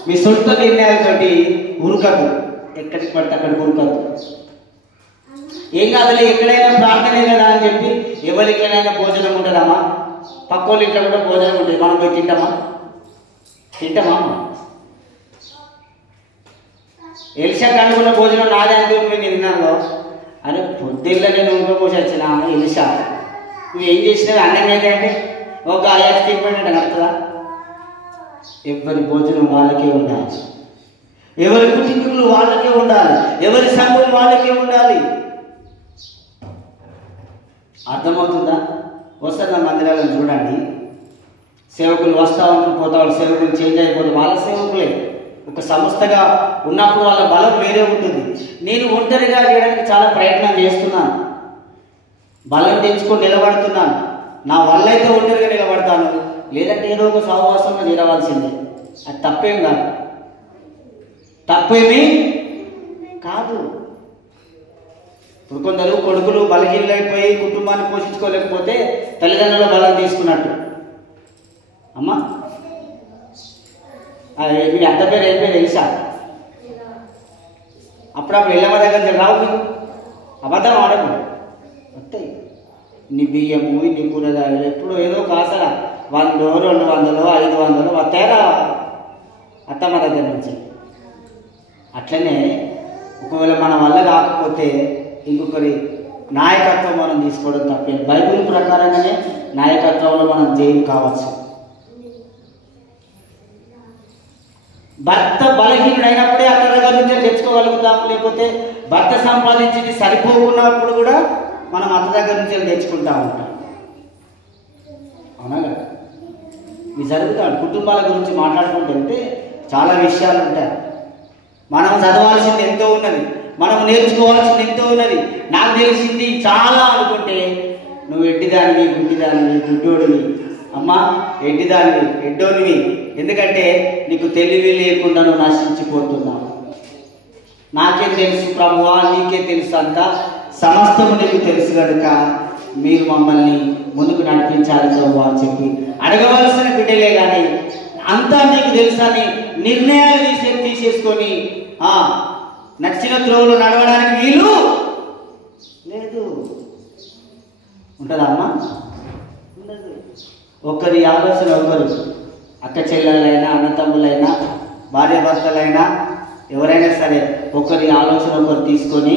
మీ సొంత నిర్ణయాలతోటి ఉరకదు. ఎక్కడికి పడితే అక్కడికి ఉరకదు. ఏం కాదులే, ఎక్కడైనా ప్రార్థనే కదా అని చెప్పి ఎవరికైనా భోజనం ఉంటుందమ్మా? పక్క వాళ్ళ ఇంట్లో కూడా భోజనం ఉంటుంది, మనం పోయి తింటామా? ఎలిషా కనుకున్న భోజనం నాదే అని చెప్పి నేను తిన్నాను. అరే పొద్దున్న నేను ఇంకో పోసి వచ్చిన ఎలిషా, నువ్వు ఏం చేసినవి అన్నం అయితే అంటే ఒక స్టేట్మెంట్ అంటే నడుతుందా? ఎవరి భోజనం వాళ్ళకే ఉండాలి, ఎవరి కుటుంబీకులు వాళ్ళకే ఉండాలి, ఎవరి సంఘం వాళ్ళకే ఉండాలి. అర్థమవుతుందా? వస్తున్న మందిరాలను చూడండి, సేవకులు వస్తూ ఉంటారు, పోతా వాళ్ళు, సేవకులు చేంజ్ అయిపోతారు, వాళ్ళ సేవకులే. ఒక సంస్థగా ఉన్నప్పుడు వాళ్ళ బలం వేరే ఉంటుంది. నేను ఒంటరిగా చేయడానికి చాలా ప్రయత్నం చేస్తున్నాను, బలం తెచ్చుకొని నిలబడుతున్నాను. నా వల్ల అయితే ఒంటరిగా నిలబడతాను, లేదంటే ఏదో ఒక సహవాసంగా నిలవాల్సిందే. అది తప్పేం కాదు, తప్పేమీ కాదు. ఇప్పుడు కొందరు కొడుకులు బలహీనైపోయి కుటుంబాన్ని పోషించుకోలేకపోతే తల్లిదండ్రుల బలం తీసుకున్నట్టు. అమ్మా, మీ అత్త పేరు ఏం పేరు తెలుసా? అప్పుడప్పుడు ఎల్లమ్మ దగ్గర రావు, మీకు అబద్ధం ఆడకు వస్తాయి. నీ బియ్యము, నీ కూరగాయలు ఎప్పుడు ఏదో కాసరా 100, 200, 500 వస్తాయరా అత్తమ్మ దగ్గర నుంచి. అట్లనే ఒకవేళ మన వల్ల కాకపోతే ఇంకొకరి నాయకత్వం మనం తీసుకోవడం తప్పే. బైబిల్ ప్రకారంగానే నాయకత్వంలో మనం జైలు కావచ్చు. భర్త బలహీనుడు అయినప్పుడే అత్త దగ్గర నుంచి తెచ్చుకోగలుగుతాం, లేకపోతే భర్త సంపాదించింది సరిపోకున్నప్పుడు కూడా మనం అత్త దగ్గర నుంచి తెచ్చుకుంటా ఉంటాం. అవునా కదా? ఇది జరుగుతాడు. కుటుంబాల గురించి మాట్లాడుకుంటుంటే చాలా విషయాలు ఉంటాయి. మనం చదవాల్సింది ఎంతో ఉన్నది, మనం నేర్చుకోవాల్సింది ఎంతో ఉన్నది. నాకు తెలిసింది చాలా అనుకుంటే నువ్వు ఎడ్డిదానివి, గుడ్డిదానివి, గుడ్డోడివి, అమ్మా ఎడ్డిదానివి, ఎడ్డోనివి. ఎందుకంటే నీకు తెలివి లేకుండా నువ్వు నశించిపోతున్నావు. నాకే తెలుసు ప్రభువా, నీకే తెలుసు, అంత సమస్తము నీకు తెలుసు కనుక మీరు మమ్మల్ని ముందుకు నడిపించాలి ప్రభువా అని చెప్పి అడగవలసిన బిడ్డలే. కానీ అంతా నీకు తెలుసా అని నిర్ణయాలు తీసేసుకొని నచ్చిన త్రోవలో నడవడానికి వీలు లేదు. ఉంటుందా అమ్మా? ఉండదు. ఒకరి ఆలోచన ఒకరు, అక్క చెల్లెలైనా, అన్నతమ్ములైనా, భార్యాభర్తలైనా, ఎవరైనా సరే ఒకరి ఆలోచన ఒకరు తీసుకొని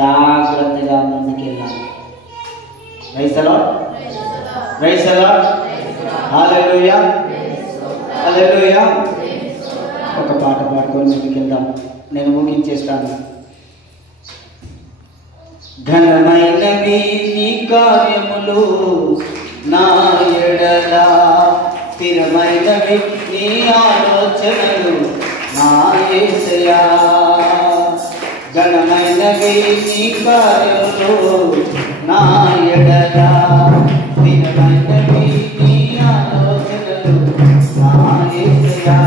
జాగ్రత్తగా ముందుకెళ్ళాలి. Praise the lord, praise the lord, హల్లెలూయా, హల్లెలూయా. ఒక పాట పాడుకొని ముందుకెళ్దాం. నేను ముగించేస్తాను. ఘనమైనవి నీ కార్యములు నా ఎడల, స్థిరమైనవి నీ ఆలోచనలు నా యేసయ్యా. ఘనమైనవి నీ కార్యములు నా ఎడల, స్థిరమైనవి నీ ఆలోచనలు నా యేసయ్యా.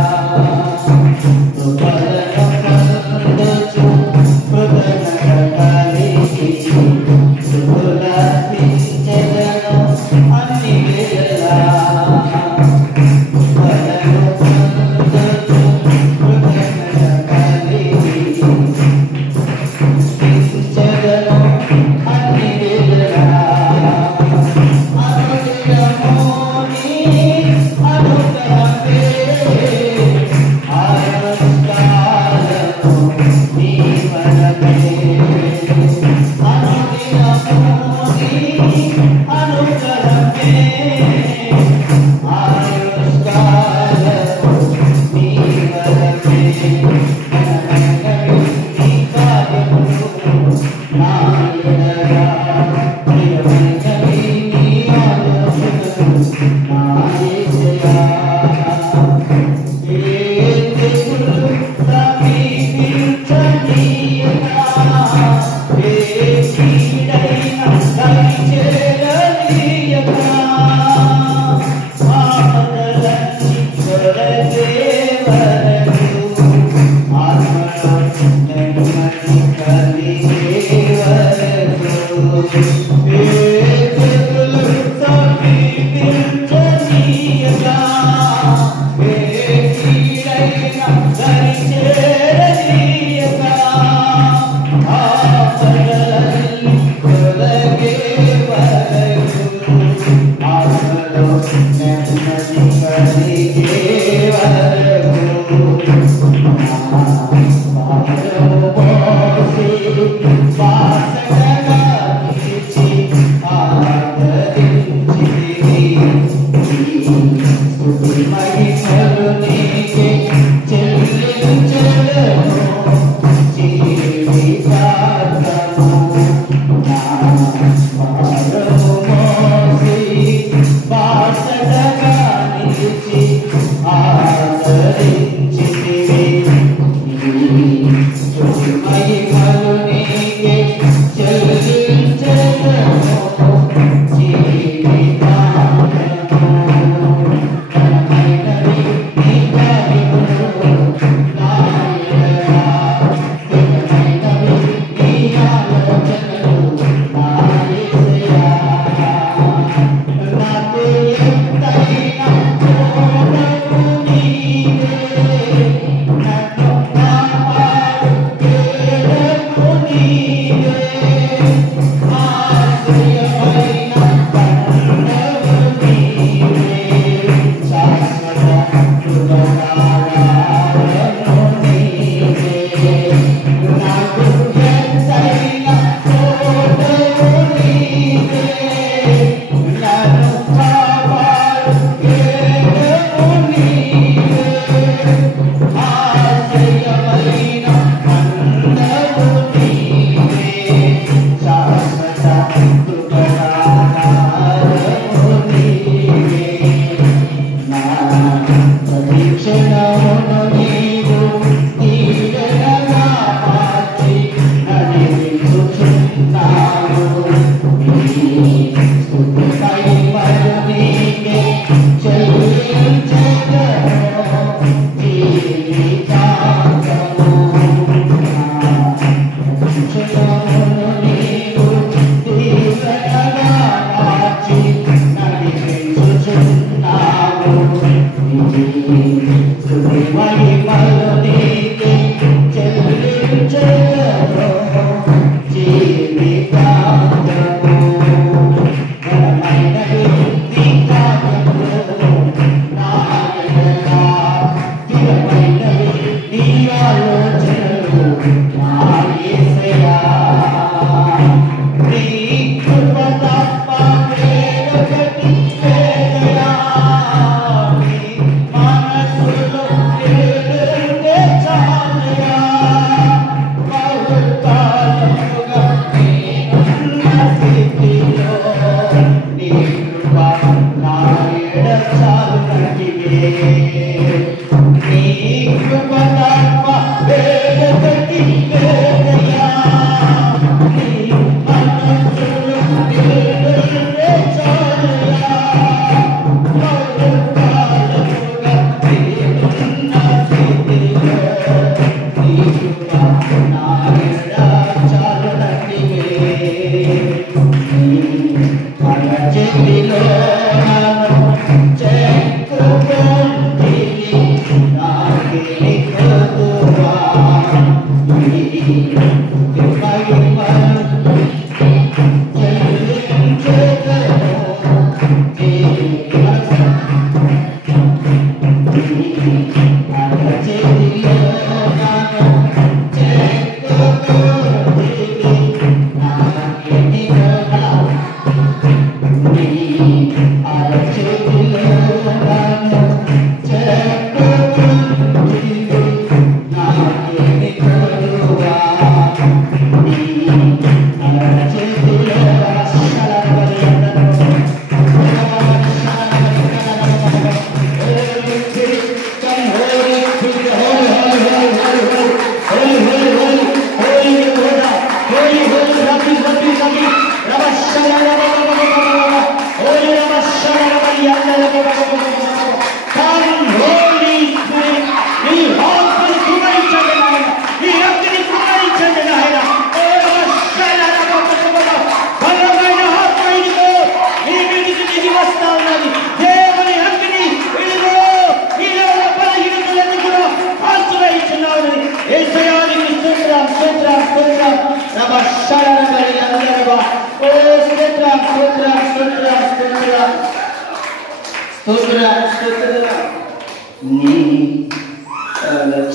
నీ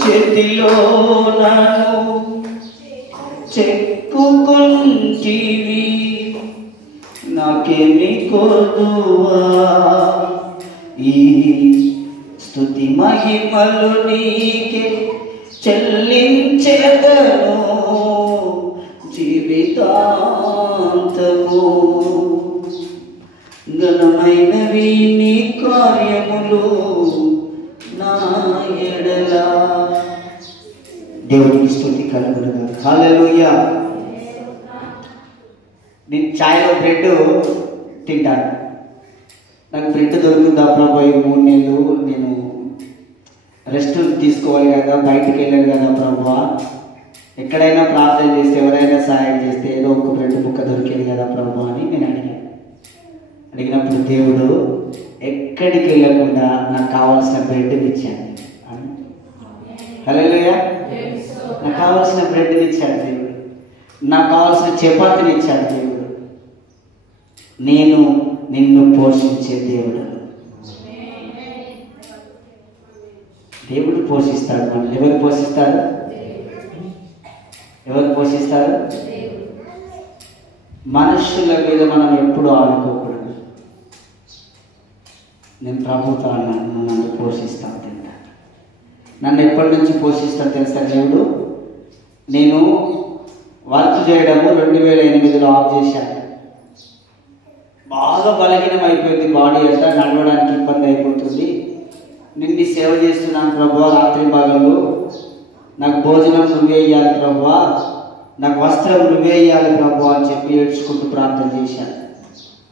చేతిలో నన్ను చెక్కుకుంటివి నాకేమి కొదువా ఈ స్తుతి మహిమలు నీకే చెల్లించెదను జీవితాంతము ఘనమైనవి నీ కార్యములు నా ఎడల. దేవునికి స్తుతి కలుగునుగా. హల్లెలూయా. నేను ఛాయ్లో బ్రెడ్ తింటాను. నాకు బ్రెడ్ దొరుకుతుందా ప్రభు? 3 నెలలు నేను రెస్ట్ తీసుకోవాలి కదా, బయటికి వెళ్ళాను కదా ప్రభు. ఎక్కడైనా ప్రార్థన చేస్తే, ఎవరైనా సహాయం చేస్తే ఏదో ఒక బ్రెడ్ ముక్క దొరికేది కదా ప్రభు అని నేను అడిగినప్పుడు దేవుడు ఎక్కడికి వెళ్ళకుండా నాకు కావాల్సిన బ్రెడ్ని ఇచ్చాడు. హల్లెలూయా. నాకు కావాల్సిన బ్రెడ్ని ఇచ్చాడు దేవుడు, నాకు కావాల్సిన చపాతీని ఇచ్చాడు దేవుడు. నేను నిన్ను పోషించే దేవుడు. దేవుడు పోషిస్తాడు. మనం ఎవరు పోషిస్తారు? ఎవరు పోషిస్తారు? మనుషుల మీద మనం ఎప్పుడు ఆడుకోకూడదు. నేను ప్రభుతో అన్నాను, నన్ను పోషిస్తాను తింటా. నన్ను ఎప్పటి నుంచి పోషిస్తాను తెలుసా దేవుడు? నేను వర్క్ చేయడము 2008లో ఆఫ్ చేశాను. బాగా బలహీనం అయిపోయింది బాడీ, అంతా నడవడానికి ఇబ్బంది అయిపోతుంది. నిన్ను సేవ చేస్తున్నాను ప్రభువా, రాత్రి పగలు నాకు భోజనం నువ్వే ఇయ్యాలి ప్రభువా, నాకు వస్త్రం నువ్వే ఇయ్యాలి ప్రభువా అని చెప్పి ఏడ్చుకుంటూ ప్రార్థన చేశాను.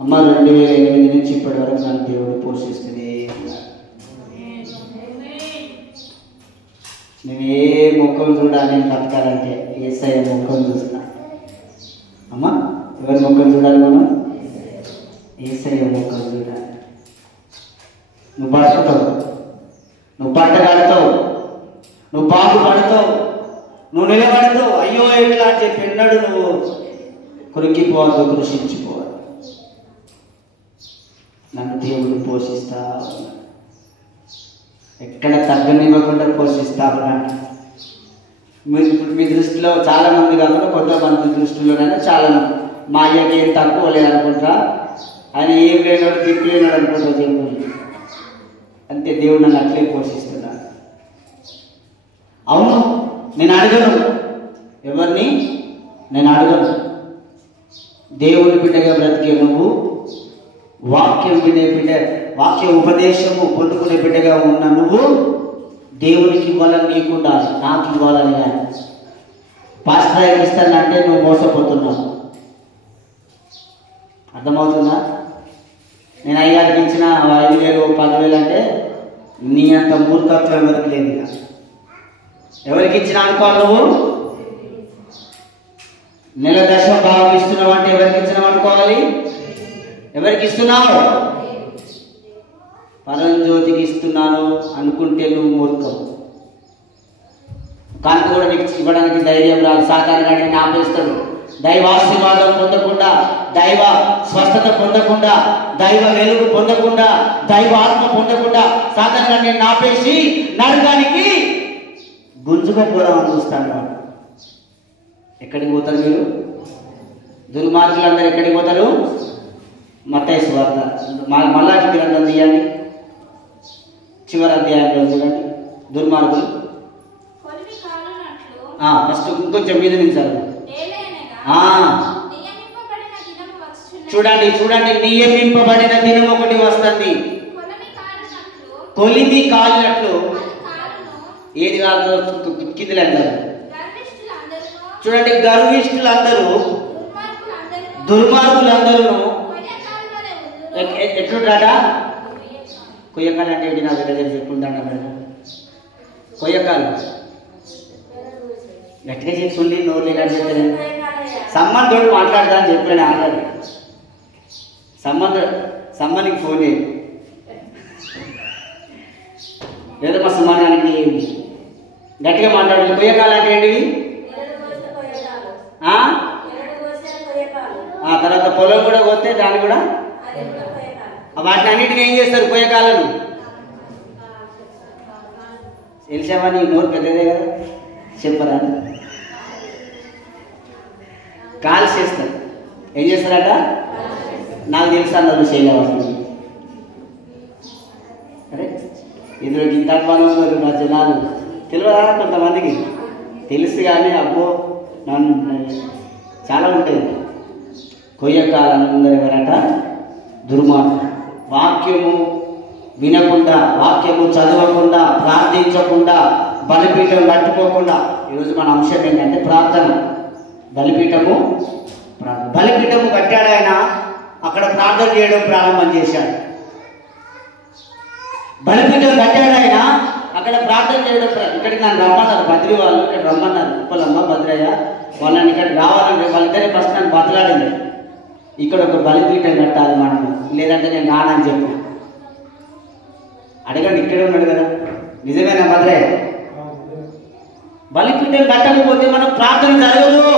అమ్మ 2008 నుంచి ఇప్పటి వరకు నన్ను దేవుడు పోషిస్తూనే ఉన్నాడు. నేను ఏ మొక్కలు చూడాలి బతకాలంటే యేసయ్య మొక్కలు చూస్తా. అమ్మ ఎవరి మొక్కలు చూడాలి? మనం యేసయ్య మొక్కలు చూడాలి. నువ్వు బతుకుతావు. నువ్వు పట్టగలుగుతావు, నువ్వు బాగుపడతావు, నువ్వు నిలబడతావు. అయ్యో ఎట్లా అని చెప్పి ఎన్నడూ నువ్వు కృంగిపోవద్దు, కృషించిపోవద్దు. నన్ను దేవుడు పోషిస్తా ఉన్నాడు, ఎక్కడ తగ్గనివ్వకుండా పోషిస్తా ఉన్నాడు. మీ దృష్టిలో చాలామంది కాకుండా కొంతమంది దృష్టిలోనైనా చాలామంది మా అయ్యకి ఏం తక్కువ లేదనుకుంటా, ఆయన ఏం లేనాడు దిక్కు లేనాడు అనుకుంటా చెప్పు. అంతే, దేవుడు నన్ను అట్లే పోషిస్తున్నాడు. అవును, నేను అడగను, ఎవరిని నేను అడగను. దేవుని బిడ్డగా బ్రతికే నువ్వు, వాక్యం వినే బిడ్డ, వాక్య ఉపదేశము పొందుకునే బిడ్డగా ఉన్న నువ్వు దేవునికి ఇవ్వాలని నీకు ఉండాలి, నాకు ఇవ్వాలని కానీ. పాస్టర్ ఇస్తానంటే నువ్వు మోసపోతున్నావు. అర్థమవుతుందా? నేను అయ్యారికి ఇచ్చిన 5,000 10,000 అంటే నీ అంత మూర్ఖత్వం ఎవరికి లేదు. ఎవరికి ఇచ్చిన అనుకోవాలి నువ్వు? నెల దశ భాగం ఇస్తున్నావు అంటే ఎవరికి ఇచ్చినావు అనుకోవాలి? ఎవరికి ఇస్తున్నావు? పరంజ్యోతికి ఇస్తున్నాను అనుకుంటే నువ్వు మూర్ఖం. కానుక కూడా నీకు ఇవ్వడానికి ధైర్యం రాదు. సాతాను గాడిని ఆపేస్తాడు. దైవాశీర్వాదం పొందకుండా, దైవ స్వస్థత పొందకుండా, దైవ వెలుగు పొందకుండా, దైవ ఆత్మ పొందకుండా సాతాను గాడిని ఆపేసి నరకానికి గుంజుకోపోదామని చూస్తాను వాడు. ఎక్కడికి పోతారు మీరు? దుర్మార్గులందరూ ఎక్కడికి పోతారు? మత్తయి సువార్త మల్లాకి గ్రంథం తీయండి, చివరి అధ్యాయంలో చూడండి. దుర్మార్గులు ఫస్ట్ ఇంకొంచెం మీద నిలిచారు. చూడండి చూడండి, నియమింపబడిన దినం ఒకటి వస్తుంది. కొలిమి కాలినట్లు ఏది కాదు కిందిలో అంటారు. చూడండి, గర్విష్ఠులందరూ దుర్మార్గులందరూ ఎట్లుంటాడ? కొయ్యకాలు అంటే ఏంటి? నా దగ్గర చెప్పుకుంటాను. కొయ్యకాలు గట్టిగా చెప్పుండి, నోరు లేదని చెప్పాను. సంబంధోడు మాట్లాడదా అని చెప్పాను. ఆల్రెడీ సంబంధికి ఫోన్ చేయండి. లేదా మా సంబంధానికి గట్టిగా మాట్లాడాలి. కొయ్యకాలు అంటే ఏంటివి? తర్వాత పొలం కూడా పోతే దాన్ని కూడా వాటిని అన్నిటిని ఏం చేస్తారు? కొయ్యకాలను. తెలిసావా? నీ నోరు పెద్దదే కదా, చెప్పరా? కాల్ చేస్తారు. ఏం చేస్తారట? నాకు తెలుసు అన్నారు చేయలేవాళ్ళు. అరే ఇందులో ఇంత అనుమానం ఉన్నారు మా జనాలు. తెలియదా? కొంతమందికి తెలుసు కానీ అబ్బో నన్ను చాలా ఉంటుంది. కొయ్యకాలందరూ ఎవరట? దుర్మార్గులు. వాక్యము వినకుండా, వాక్యము చదవకుండా, ప్రార్థించకుండా, బలిపీఠం కట్టుకోకుండా. ఈరోజు మన అంశం ఏంటంటే ప్రార్థన. బలిపీఠము కట్టాడు ఆయన, అక్కడ ప్రార్థన చేయడం ప్రారంభం చేశాడు. బలిపీఠం కట్టాడు ఆయన, అక్కడ ప్రార్థన చేయడం. ఇక్కడికి నన్ను రమ్మన్నారు బద్రి వాళ్ళు, ఇక్కడ రమ్మన్నారు. ఉప్పలమ్మ భద్రయ్య వాళ్ళని ఇక్కడికి రావాలంటే వాళ్ళిద్దరే ఫస్ట్ నన్ను బతలాడింది. ఇక్కడ ఒక బలిపీఠం కట్టాలి మనము, లేదంటే నేను రానని చెప్పాను. అడగండి, ఇక్కడే ఉన్నాడు కదా. నిజమేనా భద్రయ్య? బలిపీఠం కట్టకపోతే మనం ప్రార్థన జరగదు.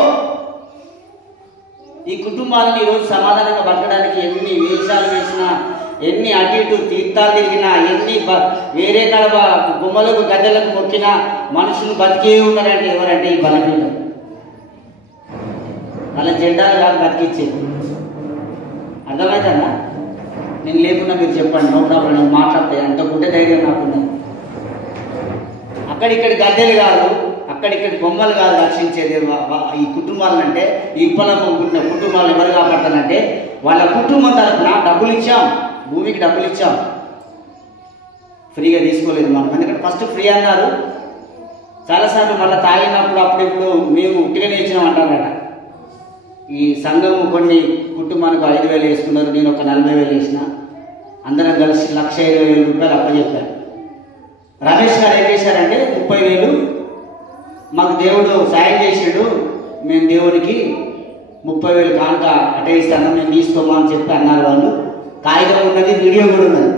ఈ కుటుంబాలను ఈరోజు సమాధానంగా బతకడానికి ఎన్ని వేషాలు వేసినా, ఎన్ని అటు ఇటు తీర్థాలు తిరిగినా, ఎన్ని వేరే కడప బొమ్మలకు గద్దెలకు మొక్కినా మనుషులు బతికే ఉన్నారంటే ఎవరంటే ఈ బలిపీఠం. వాళ్ళ జెండాలు కాదు బతికిచ్చేది. అర్థమవుతుందా? నేను లేకుండా మీరు చెప్పండి, నో ప్రాబ్లం, నేను మాట్లాడతాను. అంత గుండె ధైర్యం నాకున్నది. అక్కడిక్కడి గద్దెలు కాదు, అక్కడిక్కడి బొమ్మలు కాదు రక్షించేది ఈ కుటుంబాలంటే. ఈ పొలం పుట్టిన కుటుంబాలను ఎవరు కాపాడతానంటే వాళ్ళ కుటుంబం తరఫున డబ్బులు ఇచ్చాం, భూమికి డబ్బులు ఇచ్చాం. ఫ్రీగా తీసుకోలేదు మనం, ఎందుకంటే ఫస్ట్ ఫ్రీ అన్నారు. చాలాసార్లు మళ్ళీ తాగినప్పుడు అప్పుడిప్పుడు మేము ఉట్టిగానే ఇచ్చినాం అంటారట. ఈ సంఘము కొన్ని కుటుంబానికి 5,000 వేసుకున్నారు, నేను ఒక 40,000 వేసిన. అందరం కలిసి 1,20,000 రూపాయలు అప్పచెప్పారు. రమేష్ గారు ఏం చేశారంటే 30,000 మాకు దేవుడు సాయం చేసాడు, మేము దేవునికి 30,000 కానుక అటే ఇస్తాను, మేము తీసుకోమా అని చెప్పి అన్నారు వాళ్ళు. కాగితం ఉన్నది, వీడియో కూడా ఉన్నది.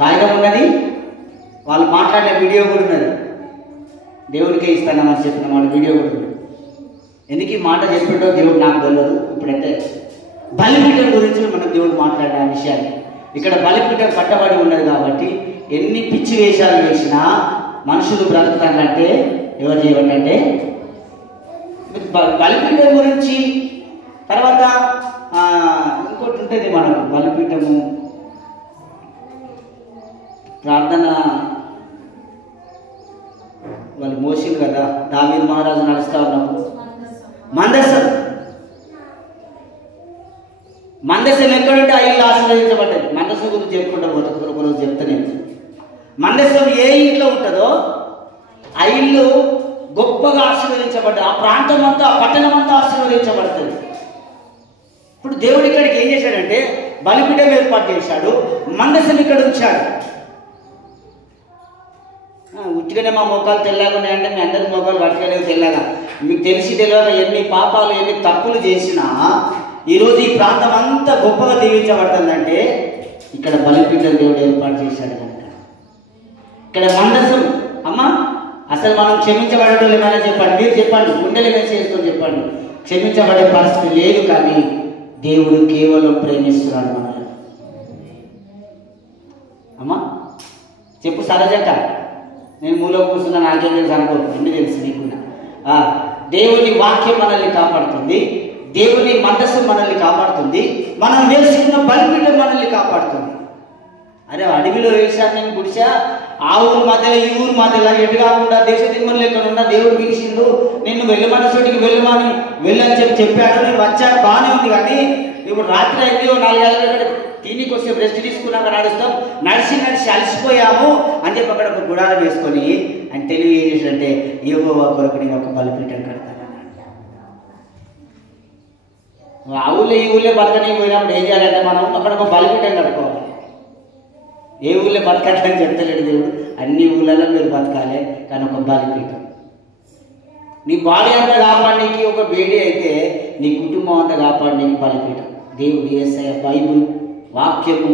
కాగితం ఉన్నది, వాళ్ళు మాట్లాడిన వీడియో కూడా ఉన్నది. దేవుడికే ఇస్తానని చెప్పిన మాట వీడియో కూడా ఉన్నది. ఎందుకు ఈ మాట చెప్పినో దేవుడు నాకు తెలియదు. ఇప్పుడైతే బలిపీఠం గురించి మనం దేవుడు మాట్లాడిన విషయాన్ని, ఇక్కడ బలిపీఠం కట్టబడి ఉన్నది కాబట్టి ఎన్ని పిచ్చి వేషాలు వేసినా మనుషులు బ్రతుకుతారంటే ఎవరు చేయబట్టంటే బలిపీఠం గురించి. తర్వాత ఇంకోటి ఉంటుంది మనకు బలిపీఠము, ప్రార్థన వాళ్ళు మోసింది కదా, దావీదు మహారాజు నడుస్తా ఉన్నప్పుడు మందసం ఎక్కడుంటే ఆ ఇల్లు ఆశీర్వదించబడ్డది. మందసం గురించి చెప్పుకుంటా పోతే ఒకరోజు చెప్తాను. మందసం ఏ ఇంట్లో ఉంటుందో ఆ ఇల్లు గొప్పగా ఆశీర్వదించబడ్డది. ఆ ప్రాంతం అంతా, ఆ పట్టణం అంతా ఆశీర్వదించబడుతుంది. ఇప్పుడు దేవుడు ఇక్కడికి ఏం చేశాడంటే బలిపీఠం ఏర్పాటు చేశాడు, మందసం ఇక్కడ ఉంచాడు. ఉట్టిగానే మా మొక్కలు తెల్లగా ఉన్నాయంటే మీ అందరి మొక్కలు పట్టుకోలేవు తెల్లగా. మీకు తెలిసి తెలియక ఎన్ని పాపాలు ఎన్ని తప్పులు చేసినా ఈరోజు ఈ ప్రాంతం అంతా గొప్పగా దీవించబడుతుందంటే ఇక్కడ బలిపీఠం దేవుడు ఏర్పాటు చేశాడు కనుక. ఇక్కడ మందసం అమ్మ అసలు మనం క్షమించబడటం ఏమైనా చెప్పండి, మీరు చెప్పండి, గుండెలు వేసేసుకొని చెప్పండి. క్షమించబడే పరిస్థితి లేదు, కానీ దేవుడు కేవలం ప్రేమిస్తున్నాడు మనల్ని. అమ్మా చెప్పు సరజక్క, నేను మూలో కూర్చున్నా నాకేం తెలుసు అనుకో, ఎన్ని తెలుసు నీకున్నా. దేవుని వాక్యం మనల్ని కాపాడుతుంది, దేవుని మందస్సు మనల్ని కాపాడుతుంది, మనం వేసుకున్న బలిపీఠం మనల్ని కాపాడుతుంది. అరే అడవిలో వేసాను నేను గుడిసా, ఆ ఊరు మధ్యలో ఈ ఊరు మధ్యలో ఎటు కాకుండా దేశ దిమ్మలు లెక్కన ఉన్నా దేవుడు పిలిచిండు, నిన్ను వెళ్ళమన్న చోటికి వెళ్ళమని వెళ్ళని చెప్పాడు. నేను వచ్చాను, బాగానే ఉంది. కానీ ఇప్పుడు రాత్రి అయితే 4-5 తినికి వస్తే రెస్ట్ తీసుకున్నాక నడుస్తాం, నడిచి అలసిపోయాము అని చెప్పి అక్కడ ఒక గుడారం వేసుకొని అని తెలివి ఏం చేసినట్టే యెహోవా కొరకు నేను ఒక బలిపీఠం కడతాను. ఆ ఊళ్ళో ఈ ఊళ్ళో బతకని పోయినప్పుడు ఏం చేయాలంటే మనం అక్కడ ఒక బలిపీఠం కట్టుకోవాలి. ఏ ఊళ్ళో బతకట్లని చెప్తలేడు దేవుడు, అన్ని ఊళ్ళలో మీరు బతకాలి, కానీ ఒక బలిపీఠం. నీ బాడీ అంతా కాపాడడానికి ఒక వేడి అయితే నీ కుటుంబం అంతా కాపాడడానికి బలిపీఠం. దేవుడు యేసయ్య బైబుల్ వాక్యము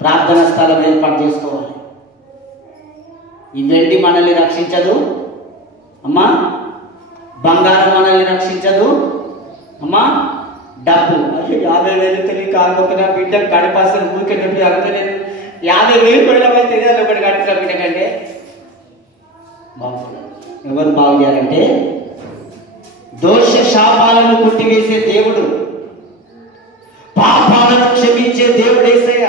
ప్రార్థన స్థలం ఏర్పాటు చేసుకోవాలి. ఈ వెండి మనల్ని రక్షించదు అమ్మా, బంగారం మనల్ని రక్షించదు అమ్మా, డబ్బు 50,000 తెలియ కాకపోతే బిడ్డ గడిపాసలు ఊరికెట్టు అనుకోలేదు. 50,000 కూడా తెలియాలి ఒకటి కట్టిన బిడ్డ కంటే బాగుంటుంది. ఎవరు బాగు చేయాలంటే దోష శాపాలను కొట్టివేసే దేవుడు, పాపాలను క్షమించే దేవుడు యేసయ్య.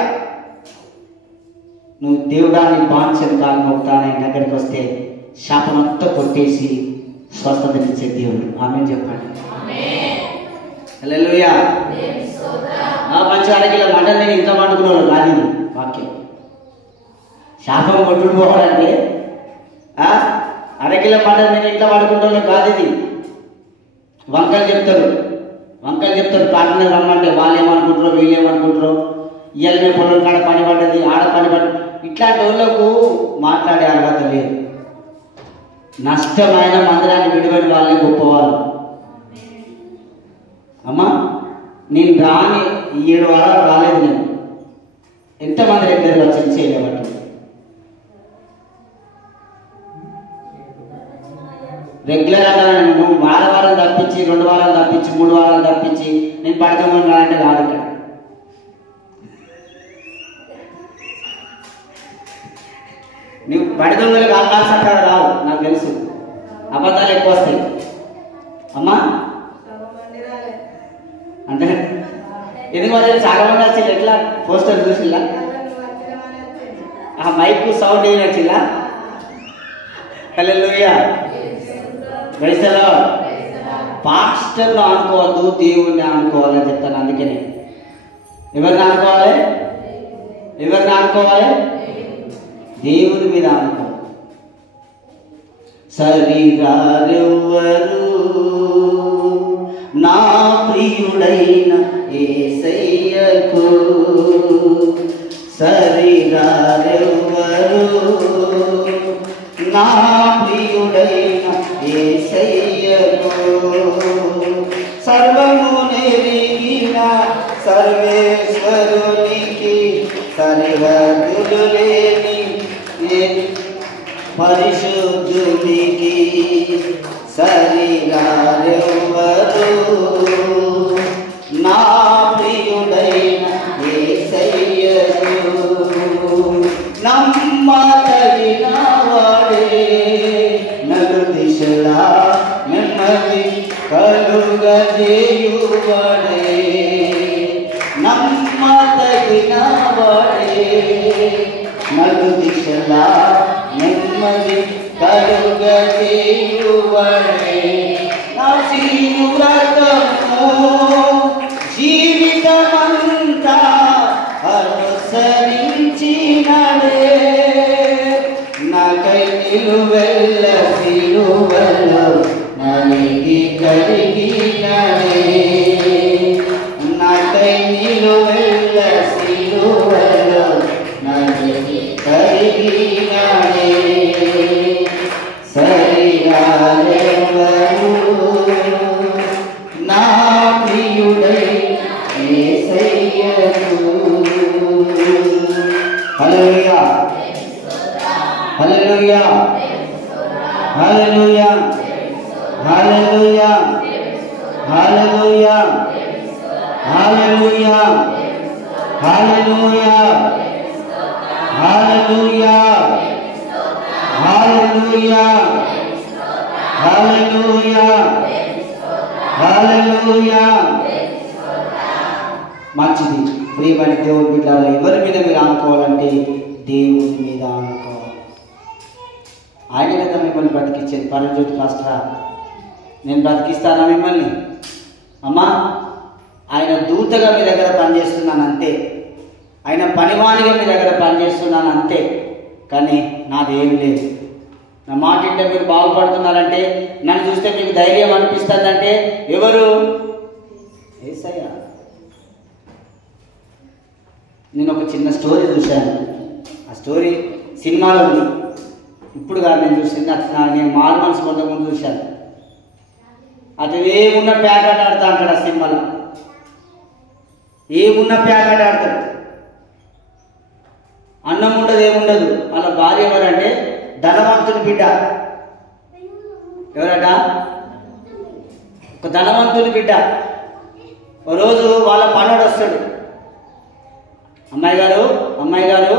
నువ్వు దేవుడాన్ని బాంచను కాలు మొక్తానే దగ్గరికి వస్తే శాపమంతా కొట్టేసి స్వస్థతనిచ్చే దేవుడు. ఆమేన్ చెప్పండి. హల్లెలూయా. మంచి అరకిల మటన్ నేను ఇంత పండుకున్నాడు రాని వాక్యం. శాపం కొట్టుడు పోవాలంటే అరకిల మటన్ నేను ఇంట్లో పడుకుంటాను కాదు. ఇది వంకలు చెప్తారు ప్రార్థన రమ్మంటే వాళ్ళు ఏమనుకుంటారో వీళ్ళు ఏమనుకుంటారో, ఇవాళ మీ పొలం కాడ పని పడ్డది, ఆడ పని పడ్డది, ఇట్లాంటి వాళ్ళకు మాట్లాడే అర్హత లేదు. నష్టమైన మందిరాన్ని విడిపడి వాళ్ళే గొప్పవాళ్ళు. అమ్మా నేను రాని 7 వారాలు రాలేదు. నేను ఎంతమంది దగ్గర వచ్చి చేయలేబట్టి రెగ్యులర్ అన్నా నువ్వు వారం తప్పించి 2 వారాలు తప్పించి 3 వారాలు తప్పించి నేను పడతామని రాలంటే రాదు. ఇక్కడ నువ్వు పడదొంగలకు ఆకాశంగా రావు, నాకు తెలుసు. అబద్ధాలు ఎక్కువ వస్తాయి అమ్మా. అంటే ఎందుకు మరి చాలా మంది వచ్చింది, ఎట్లా పోస్టర్ చూసిల్లా, ఆ మైక్ సౌండ్ ఏమి వచ్చిందా? హల్లెలూయా. Praise the Lord. పాస్టర్ను అనుకోవద్దు, దేవుణ్ణి అనుకోవాలని చెప్తాను. అందుకని ఎవరిని అనుకోవాలి? దేవుని మీద అనుకో. శరీరారెవ్వరు నా ప్రియుడైన యేసయ్యకు, శరీరారెవ్వరు నా ప్రియుడైన యేసయ్యకు, సర్వము నెరిగిన సర్వేశ్వరునికి సరిహద్దులు లేని పరిశుద్ధునికి సరిగారెవ్వరు నా ప్రియుడైన యేసయ్యను నమ్మదగిన వాడే నలు దిశలా నెమ్మది కలుగజేయువాడే నమ్మదగిన వాడే నలు దిశలా నెమ్మది కలుగజేయువాడే నా జీవితము జీవితమంతా అనుసరించినడే నాకై నిలువెల్ల సిలువలో నలిగి కరిగినడే నాకై నిలువెల్ల సిలువలో నలిగి కరిగినడే సరిగారెవ్వరు నా ప్రియుడై యేసయ్యను హల్లెలూయా హల్లెలూయా హల్లెలూయా హల్లెలూయా హల్లెలూయా హల్లెలూయా హల్లెలూయా హల్లెలూయా హల్లెలూయా హల్లెలూయా హల్లెలూయా. మంచిది. ప్రియమైన దేవుని బిడ్డలారా, ఎవరి మీద మీరు ఆనుకోవాలంటే దేవుని మీద ఆనుకోవాలి. ఆయన కదా మిమ్మల్ని బ్రతికించేది. పరజ్యోతి పాస్టరా, నేను బ్రతికిస్తానా మిమ్మల్ని? అమ్మా, ఆయన దూతగా మీ దగ్గర పనిచేస్తున్నాను అంతే, ఆయన పనివానిగా మీ దగ్గర పనిచేస్తున్నాను అంతే, కానీ నాదేం లేదు. నా మాట ఇంటే మీరు బాగుపడుతున్నారంటే, నన్ను చూస్తే మీకు ధైర్యం అనిపిస్తుందంటే ఎవరు? యేసయ్య. నేను ఒక చిన్న స్టోరీ చూశాను. ఆ స్టోరీ సినిమాలో ఉంది, ఇప్పుడు కాదు నేను చూసింది. నేను మారు మనసు పొందకుండా చూశాను. అతను ఏమున్న ప్యాకెట్ ఆడుతా అంటాడు ఆ సినిమాలో. ఏమున్న ప్యాకెట్ ఆడతాడు. అన్నం ఉండదు, ఏముండదు. వాళ్ళ భార్య ఎవరంటే ధనవంతుని బిడ్డ. ఎవరట? ఒక ధనవంతుని బిడ్డ. ఓ రోజు వాళ్ళ పనుడు వస్తాడు. అమ్మాయి గారు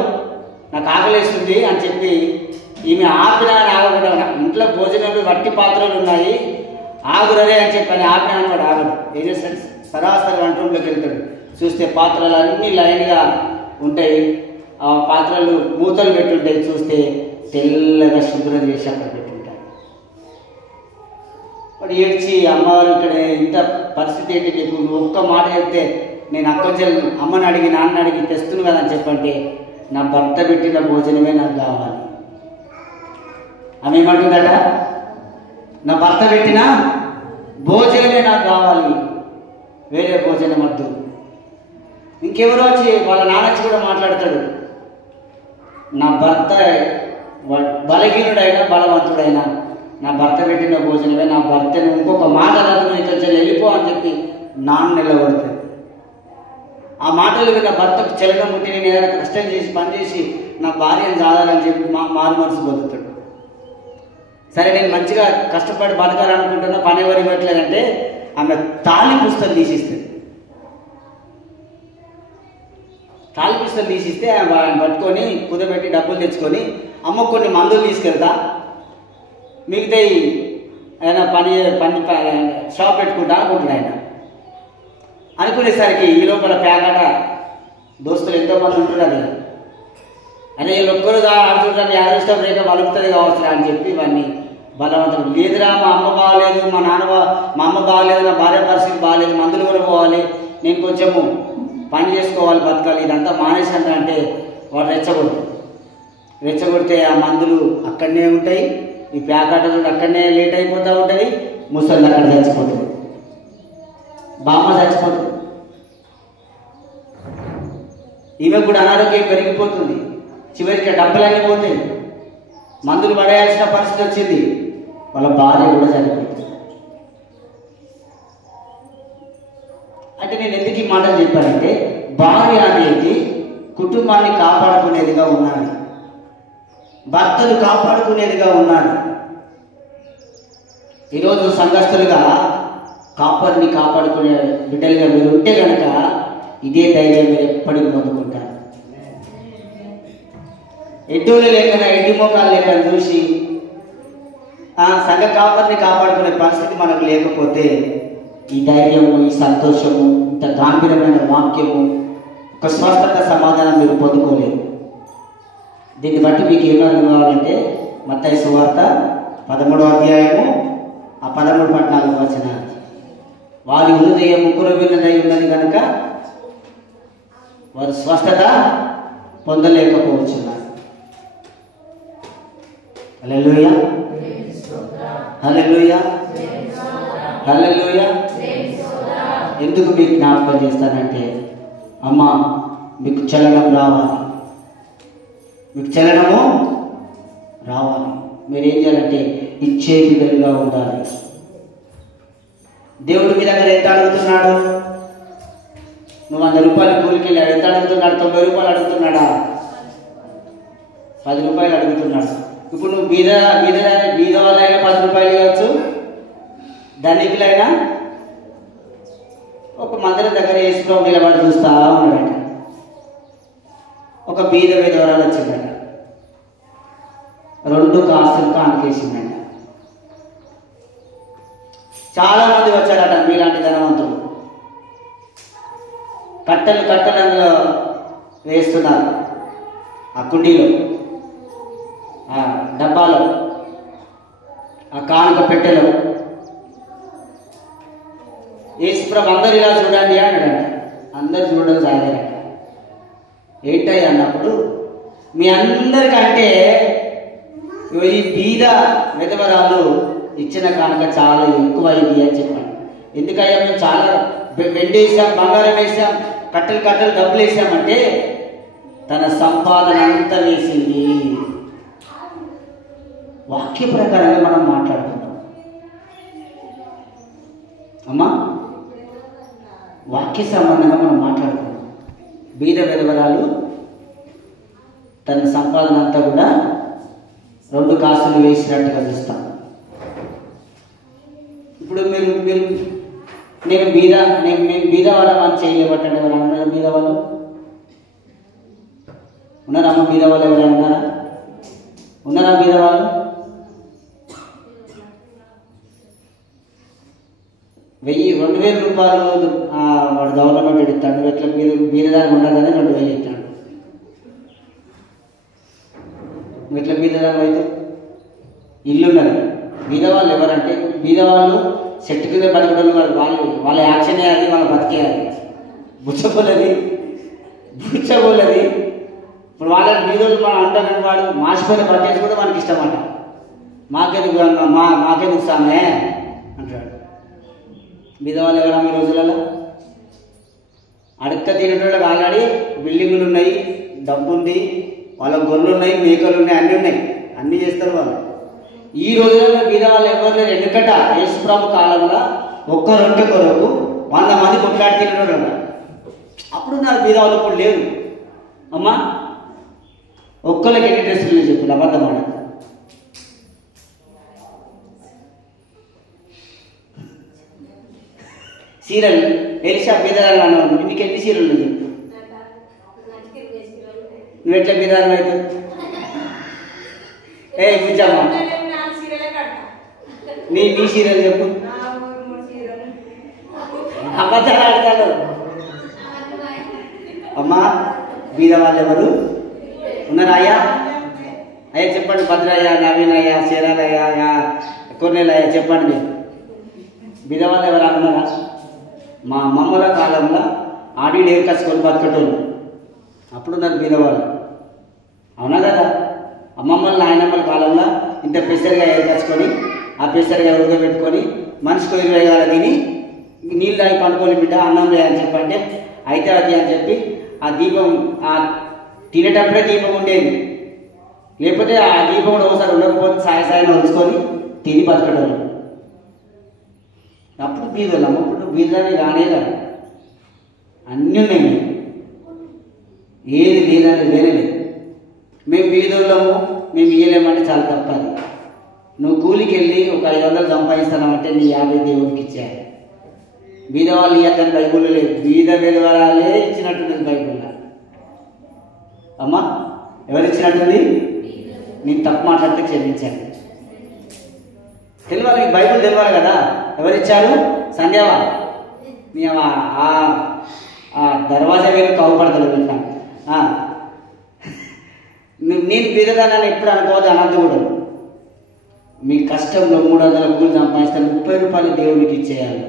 నాకు ఆకలిస్తుంది అని చెప్పి ఈమె ఆపిన ఆగకుండా, ఇంట్లో భోజనాలు వట్టి పాత్రలు ఉన్నాయి, ఆగురరే అని చెప్పని ఆపిన అనమాట. ఆగడు. ఏం చేస్తాడు? సరాసరి వంటరూమ్లోకి వెళ్తాడు. చూస్తే పాత్రలు అన్నీ లైన్గా ఉంటాయి. ఆ పాత్రలు మూతలు పెట్టుంటాయి. చూస్తే తెల్లగా శుభ్రం చేసి అక్కడ పెట్టుంటాడు. వాడు ఏడ్చి, అమ్మవారు ఇక్కడ ఇంత పరిస్థితి ఏంటి నీకు, నువ్వు ఒక్క మాట చెప్తే నేను అక్కొంచెం అమ్మని అడిగి నాన్న అడిగి తెస్తున్నాను కదా అని చెప్పంటే, నా భర్త పెట్టిన భోజనమే నాకు కావాలి. ఆమె ఏమంటుందట? నా భర్త పెట్టిన భోజనమే నాకు కావాలి, వేరే భోజనం వద్దు. ఇంకెవరో వచ్చి వాళ్ళ నాన్నచ్చి కూడా మాట్లాడతాడు. నా భర్త బలహీనుడైనా బలవంతుడైనా నా భర్త పెట్టిన భోజనమే, నా భర్తను ఇంకొక మాట అన్నది ఇక్కడ వెళ్ళిపో అని చెప్పి నాన్న నిలబడతాడు. ఆ మాటలు విన్న భర్తకు చలనం పుట్టి, నేను ఏదైనా కష్టం చేసి పని చేసి నా భార్యను చాలాలని చెప్పి మారు మనసు పొందుతాడు. సరే, నేను మంచిగా కష్టపడి బతకాలనుకుంటున్నా, పని ఎవరు ఇవ్వట్లేదంటే ఆమె తాళి పుస్తకం తీసిస్తుంది. తాళి పుస్తకం తీసిస్తే ఆయన పట్టుకొని కుదబెట్టి డబ్బులు తెచ్చుకొని, అమ్మ కొన్ని మందులు తీసుకెళ్తా, మిగతా ఆయన పని షాప్ పెట్టుకుంటా అనుకుంటున్నా. ఆయన అనుకునేసరికి ఈ లోపల ప్యాకెట దోస్తులు ఎంతోమంది ఉంటున్నారు. అదే వీళ్ళు ఒక్కరు ఆడుతుంటారు, అదృష్టం రేఖ వలుపుతుంది కావచ్చు అని చెప్పి ఇవన్నీ బలవంతుడు. లేదురా, మా అమ్మ బాగాలేదు, మా అమ్మ బాగాలేదు, నా భార్య పరిస్థితి బాగాలేదు, మందులు కూడా పోవాలి, నేను కొంచెము పని చేసుకోవాలి, బతకాలి, ఇదంతా మానేసంట అంటే వాడు రెచ్చగొడితే ఆ మందులు అక్కడనే ఉంటాయి, ఈ ప్యాకెట్ అక్కడనే లేట్ అయిపోతూ ఉంటుంది, ముసలి అక్కడ చచ్చిపోతుంది, బామ్మ చచ్చిపోతుంది. ఈమె కూడా అనారోగ్యం పెరిగిపోతుంది. చివరికి డబ్బులన్నీ పోతాయి, మందులు పడేయాల్సిన పరిస్థితి వచ్చింది. వాళ్ళ భార్య కూడా చనిపోతుంది. అంటే నేను ఎందుకు ఈ మాటలు చెప్పానంటే, భార్య అనేది కుటుంబాన్ని కాపాడుకునేదిగా ఉన్నది. భర్తను కాపాడుకునేదిగా ఉండాలి. ఈరోజు సంఘస్థులుగా కాపర్ని కాపాడుకునే బిడ్డలుగా మీరు ఉంటే కనుక ఇదే ధైర్యం మీరు ఎప్పటికీ పొందుకుంటారు. ఎడ్డోళ్ళు లేకుండా ఎడ్డి మోకాలు లేకుండా చూసి సంఘ కాపర్ని కాపాడుకునే పరిస్థితి మనకు లేకపోతే ఈ ధైర్యము, ఈ సంతోషము, ఇంత గాంభీర్యమైన వాక్యము, ఒక స్వస్థత సమాధానం మీరు పొందుకోలేదు. దీన్ని బట్టి మీకు ఏమర్థం కావాలంటే మత్తయి సువార్త 13వ అధ్యాయము 13-14 వారి హృదయం కురవినదై ఉన్నది కనుక వారు స్వస్థత పొందలేకపోతున్నారు. హల్లెలూయా, హల్లెలూయా, హల్లెలూయా. ఎందుకు మీకు జ్ఞాపకం చేస్తానంటే అమ్మ మీకు చలనం రావాలి, మీకు చలనము రావాలి. మీరేం చేయాలంటే ఇచ్చే బిడ్డలుగా ఉండాలి. దేవుడు మీ దగ్గర ఎంత అడుగుతున్నాడు? నువ్వు 100 రూపాయలు కూలికి వెళ్ళాడు, ఎంత అడుగుతున్నాడు? 90 రూపాయలు అడుగుతున్నాడా? 10 రూపాయలు అడుగుతున్నాడు. ఇప్పుడు నువ్వు బీద వాళ్ళైనా 10 రూపాయలు ఇవ్వచ్చు, ధనికులైనా ఒక మందిరం దగ్గర వేసుకో నిలబడి చూస్తా ఉన్నాడట. ఒక బీద విధవరాలు వచ్చిందట, 2 కాసులు కానుకేసిందట. చాలా మంది వచ్చారట మీలాంటి ధనవంతులు, కట్టెలు అందులో వేస్తున్నారు, ఆ కుండీలో, ఆ డబ్బాలో, ఆ కానుక పెట్టెలో. యేసుప్రభు అందరు ఇలా చూడండి అన్నాడట. అందరు చూడడం సాగారట. ఏంటయ్య అన్నప్పుడు మీ అందరికంటే ఈ బీద విధవరాలు ఇచ్చిన కానుక చాలా ఎక్కువైంది అని చెప్పాను. ఎందుకయ్యా మేము చాలా వెండి వేసాం, బంగారం వేసాం, కట్టెలు డబ్బులు వేసామంటే తన సంపాదన అంతా వేసింది. వాక్య ప్రకారంగా మనం మాట్లాడుకుంటాం అమ్మా, వాక్య సంబంధంగా మనం మాట్లాడుకుంటాం. బీద విధవరాలు తన సంపాదన అంతా కూడా 2 కాసులు వేసినట్టుగా చూస్తాం. ఇప్పుడు మేము బీద వాళ్ళం అని చేయలేబట్టండి. ఎవరైనా ఉన్నారా బీద వాళ్ళు? ఉన్నారా అమ్మ బీద వాళ్ళు? ఎవరైనా ఉన్నారా బీద వాళ్ళు? 2,000 రూపాయలు వాడు గవర్నమెంట్ ఇస్తాడు. ఎట్లా బీదదానం ఉండగానే 2,000 ఇస్తాడు. ఎట్లా బీదదానం అయితే ఇల్లున్నది. బీదవాళ్ళు ఎవరంటే బీదవాళ్ళు చెట్టు కింద బతకడం వాళ్ళ యాక్షనే అది, వాళ్ళ బతికే అది. బుచ్చబోలది. ఇప్పుడు వాళ్ళని బీదోళ్ళు మనం అంటారు. వాడు మాసిపోయిన బట్టేసి కూడా మనకి ఇష్టం అంట. మాకెందుకు సామే అంటాడు. బీదవాళ్ళు ఎవరా ఈ రోజులలో? అడక్క తినేటోళ్ళకి ఆల్రెడీ బిల్డింగులు ఉన్నాయి, డబ్బు ఉంది, వాళ్ళ గొర్రెలు ఉన్నాయి, మేకలు ఉన్నాయి, అన్నీ ఉన్నాయి, అన్నీ చేస్తారు వాళ్ళు. ఈ రోజులలో బీద వాళ్ళు ఎవరు లేరు. ఎందుకంటే యేసుప్రభు కాలంలో ఒక్క రొట్టె కొరకు 100 మంది కొట్లాడి తినేటోళ్ళు ఉన్నారు. అప్పుడు నాకు బీద వాళ్ళు ఇప్పుడు లేరు అమ్మా. ఒక్కరికి ఎన్ని డ్రెస్సులు చెప్పారు? అబద్ధం ఆడ. సీరియల్ ఎలిషా బీదరాలు అన్నావు. నీకు ఎన్ని సీరియల్ చెప్పు? నువ్వు ఎట్లా బీదరాలు అవుతావు? బుజ్జమ్మా నీ సీరియల్ చెప్పు. అబద్ధాలు ఆడతాడు అమ్మా. బీద వాళ్ళు ఎవరు ఉన్నారా అయ్యా? చెప్పండి. భద్రయ్య, నవీన్ అయ్యా, శీరాలయ్య, కొన్నేలయ్య చెప్పండి. మీరు బీద వాళ్ళు ఎవరు అన్నారా? మా అమ్మమ్మల కాలంలో ఆడి డేర్ కసుకొని బతకటోళ్ళు అప్పుడున్నారు బీదవాళ్ళు. అవునా కదా? అమ్మమ్మల నాయనమ్మల కాలంలో ఇంత పెసరిగా ఏర్కచ్చుకొని ఆ పెసరిగా ఉడకబెట్టుకొని మనిషికి 20 గాల తిని నీళ్ళు తాగి పండుకొని బిడ్డ అన్నం లేదని చెప్పంటే అయితే అది అని చెప్పి ఆ దీపం తినేటప్పుడే దీపం ఉండేది. లేకపోతే ఆ దీపం కూడా ఒకసారి ఉండకపోతే సాయం ఉంచుకొని తిని బతకడం. అప్పుడు బీదోళ్ళం. అప్పుడు బీదని రానేదా? అన్నీ ఉన్నాయి. ఏది లేదని లేనే లేదు. మేము బీదోళ్ళము, మేము ఇయ్యలేమంటే చాలా తప్పది. నువ్వు కూలికి వెళ్ళి ఒక 500 సంపాదిస్తానంటే నీ 50 దేవుడికి ఇచ్చేయాలి. బీద వాళ్ళు ఇవ్వద్దని బైబుల్లో లేదు. బీద వెలువరాలే ఇచ్చినట్టుంది బైబుల్లో. అమ్మా ఎవరు ఇచ్చినట్టుంది? నేను తప్పు మాట్లాడితే క్షమించండి. తెలియాలి, బైబుల్ తెలియాలి కదా. ఎవరిచ్చారు? సంధ్యావా నీ ఆ దర్వాజా వేలు కావుపడతాడు ఇట్లా. నేను బీదదాన్ని ఎప్పుడు అనుకోవద్దు, అనంత కూడా. మీ కష్టంలో 300 కూలి సంపాదిస్తే 30 రూపాయలు దేవునికి ఇచ్చేయాలి.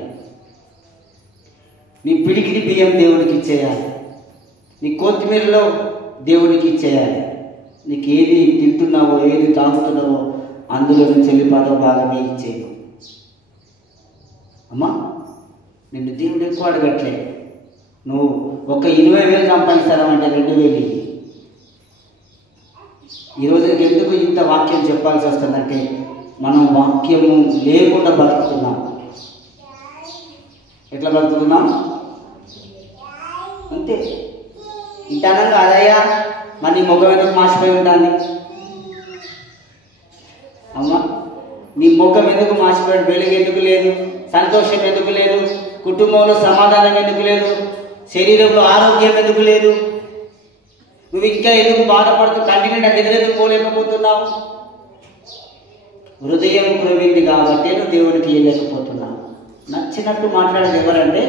నీ పిడికిడి బియ్యం దేవునికి ఇచ్చేయాలి. నీ కొత్తిమీరలో దేవునికి ఇచ్చేయాలి. నీకు ఏది తింటున్నావో ఏది తాగుతున్నావో అందులో నుంచి 10వ భాగమే ఇచ్చేయు. అమ్మా నిన్ను దేవుడు ఎక్కువ అడగట్లే. నువ్వు ఒక 20,000 సంపాదిస్తానంటే 2,000. ఈరోజు ఎందుకు ఇంత వాక్యం చెప్పాల్సి వస్తుందంటే మనం వాక్యము లేకుండా బతుకుతున్నాం. ఎట్లా బతుకుతున్నాం అంతే. ఇంటనంగా అదయ్యా మరి నీ ముఖం ఎందుకు మాసిపోయి ఉండాలి? అమ్మా నీ ముఖం ఎందుకు మాసిపోయి, వెలుగు ఎందుకు లేదు, సంతోషం ఎందుకు లేదు, కుటుంబంలో సమాధానం ఎందుకు లేదు, శరీరంలో ఆరోగ్యం ఎందుకు లేదు, నువ్వు ఇంకా ఎందుకు బాధపడుతూ కంటిన్యూ నిద్రెందుకు పోలేకపోతున్నావు? హృదయం క్రొవ్వింది కాబట్టి నువ్వు దేవుడికి ఇవ్వలేకపోతున్నావు. నచ్చినట్టు మాట్లాడేది ఎవరంటే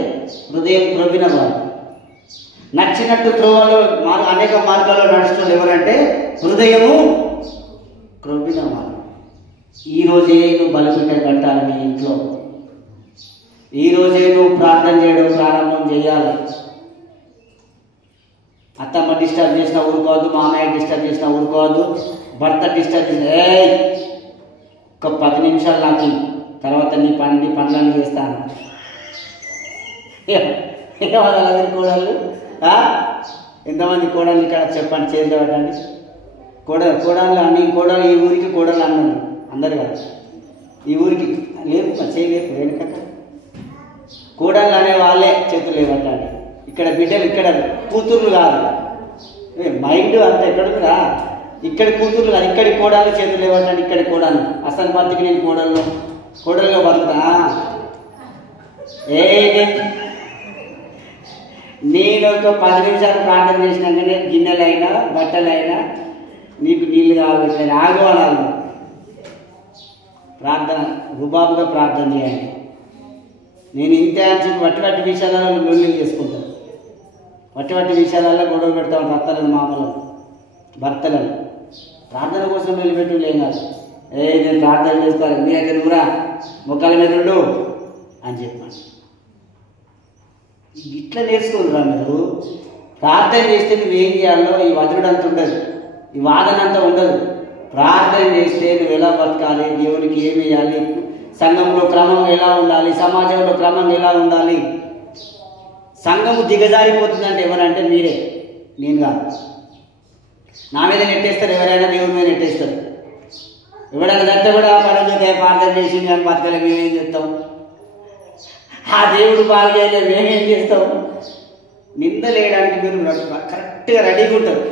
హృదయం క్రొవ్విన వారు. నచ్చినట్టు త్రోవలో అనేక మార్గాల్లో నడుస్తున్న ఎవరంటే హృదయము క్రొవ్విన వారు. ఈరోజే నువ్వు బలిపీఠం కట్టాలి నీ ఇంట్లో. ఈరోజే నువ్వు ప్రార్థన చేయడం ప్రారంభం చేయాలి. అత్తమ్మ డిస్టర్బ్ చేసినా ఊరుకోవద్దు, మామయ్య డిస్టర్బ్ చేసినా ఊరుకోవద్దు, భర్త డిస్టర్బ్ చేసిన ఒక 10 నిమిషాలు నాకు తర్వాత నీ పనులన్నీ చేస్తాను. ఏమన్నా కోడళ్ళు? ఎంతమంది కోడళ్ళు ఇక్కడ చెప్పండి, చేతి పెట్టండి. కోడళ్ళు అన్ని కోడలు ఈ ఊరికి కోడలు అన్నాను అందరు కాదు. ఈ ఊరికి లేపు చేయలేపు వెనుక కోడళ్ళు అనే వాళ్ళే చేతులు లేవట్టండి. ఇక్కడ బిడ్డలు ఇక్కడ కూతుర్లు కాదు. మైండ్ అంత ఎక్కడుందిరా? ఇక్కడ కూతుర్లు కాదు, ఇక్కడి కోడళ్ళు చేతులు లేవట్టండి. ఇక్కడి కోడలు అసలు బతికి నేను కోడల్లో బతుకుతా. నేను ఒక 10 నిమిషాలు ప్రార్థన చేసినాకనే గిన్నెలైనా బట్టలైనా నీకు నీళ్ళు కావాలి ఆగవాళ్ళు. ప్రార్థన రుబాబుగా ప్రార్థన చేయండి. నేను ఇంతే అని వట్టి విషయాలలో లొల్లి చేసుకుంటాను. వట్టి విషయాలలో గొడవ పెడతాను. అత్తలను మామూలు భర్తలను ప్రార్థన కోసం నిలబెట్టులేం కాదు. నేను ప్రార్థన చేసుకోవాలి, మీ దగ్గర నువ్వురా మొక్కల మీద ఉండు అని చెప్పాను. ఇట్లా నేర్చుకోరురా మీరు. ప్రార్థన చేస్తే నువ్వేం చేయాలో ఈ వదుడు అంత ఉండదు, ఈ వాదన అంతా ఉండదు. ప్రార్థన చేస్తే నువ్వు ఎలా బతకాలి, దేవునికి ఏమి వేయాలి, సంఘంలో క్రమం ఎలా ఉండాలి, సమాజంలో క్రమం ఎలా ఉండాలి. సంఘము దిగజారిపోతుందంటే ఎవరంటే మీరే, నేను కాదు. నా మీద నెట్టేస్తారు ఎవరైనా, దేవుని మీద నెట్టేస్తారు. ఎవడైనా చస్తే కూడా పనులు ప్రార్థన చేసి కానీ బతకలే మేమేం చేస్తాం? ఆ దేవుడు బాగా చేయలేదు మేమేం చేస్తాం? నిందలేయడానికి మీరు కరెక్ట్గా రెడీగా ఉంటారు.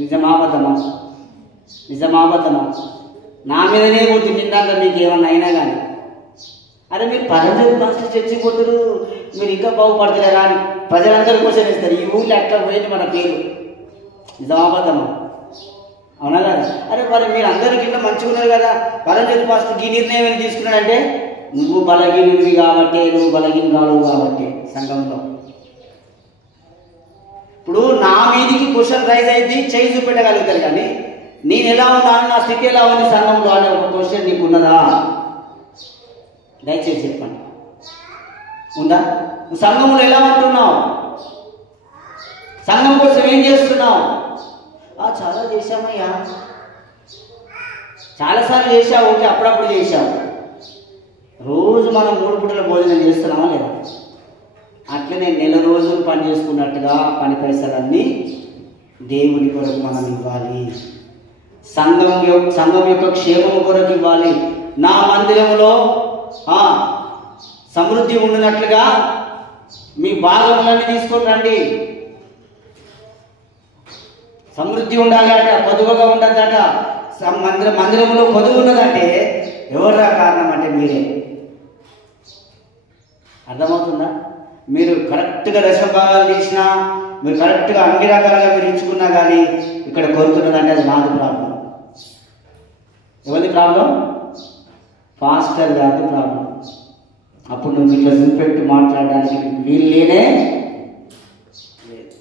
నిజమాబద్ధమా? నా మీదనే పోతే నిందాక మీకు ఏమన్నా అయినా కానీ అరే మీరు పరంజోతి పాస్టర్ చర్చికి పోతారు, మీరు ఇంకా బాగుపడతారా కానీ ప్రజలందరూ క్వశ్చన్ ఇస్తారు. ఈ ఊళ్ళో అట్లా పోయింది మన పేరు. నిజమాబద్ధమా? అవునా కదా? అరే మరి మీరు అందరికీ ఇట్లా మంచిగా ఉన్నారు కదా, పరంజోతి పాస్టర్ ఈ నిర్ణయం ఏమైనా తీసుకున్నాడంటే నువ్వు బలహీనుడివి కాబట్టి, నువ్వు బలహీనురాలు కాబట్టి సంఘంలో. ఇప్పుడు నా మీదికి క్వశ్చన్ రైజ్ అయింది, చేయి చూపెట్టగలుగుతారు. కానీ నేను ఎలా ఉన్నాను, నా స్థితి ఎలా ఉంది సంఘంలో అనే ఒక క్వశ్చన్ నీకు ఉన్నదా? దయచేసి చెప్పండి, ఉందా? నువ్వు సంఘంలో ఎలా ఉంటున్నావు? సంఘం కోసం ఏం చేస్తున్నావు? చాలా చేశామయ్యా, చాలాసార్లు చేశావు, ఓకే, అప్పుడప్పుడు చేశావు. రోజు మనం 3 పూటల భోజనం చేస్తున్నామా లేదా? అట్లనే నెల రోజులు పని చేసుకున్నట్టుగా పని పైసలన్నీ దేవుని కొరకు మనం ఇవ్వాలి. సంఘం యొక్క క్షేమం కొరకు ఇవ్వాలి. నా మందిరంలో సమృద్ధి ఉండినట్లుగా మీ భాగములన్నీ తీసుకొని రండి. సమృద్ధి ఉండాలి అట, పొదువుగా ఉండద్దట, మందిరంలో కొదువు ఉన్నదంటే ఎవరా కారణం అంటే మీరే. అర్థమవుతుందా? మీరు కరెక్ట్గా దశభాగాలు తీసినా, మీరు కరెక్ట్గా అన్ని రకాలుగా మీరు ఇచ్చుకున్నా కానీ ఇక్కడ కోరుతున్నదంటే అది నాది ప్రాబ్లం. ఎవరిది ప్రాబ్లం? పాస్టర్ గారి ప్రాబ్లం. అప్పుడు నువ్వు ఇట్లా చూపెట్టి మాట్లాడడానికి వీలు లేనే లేదు.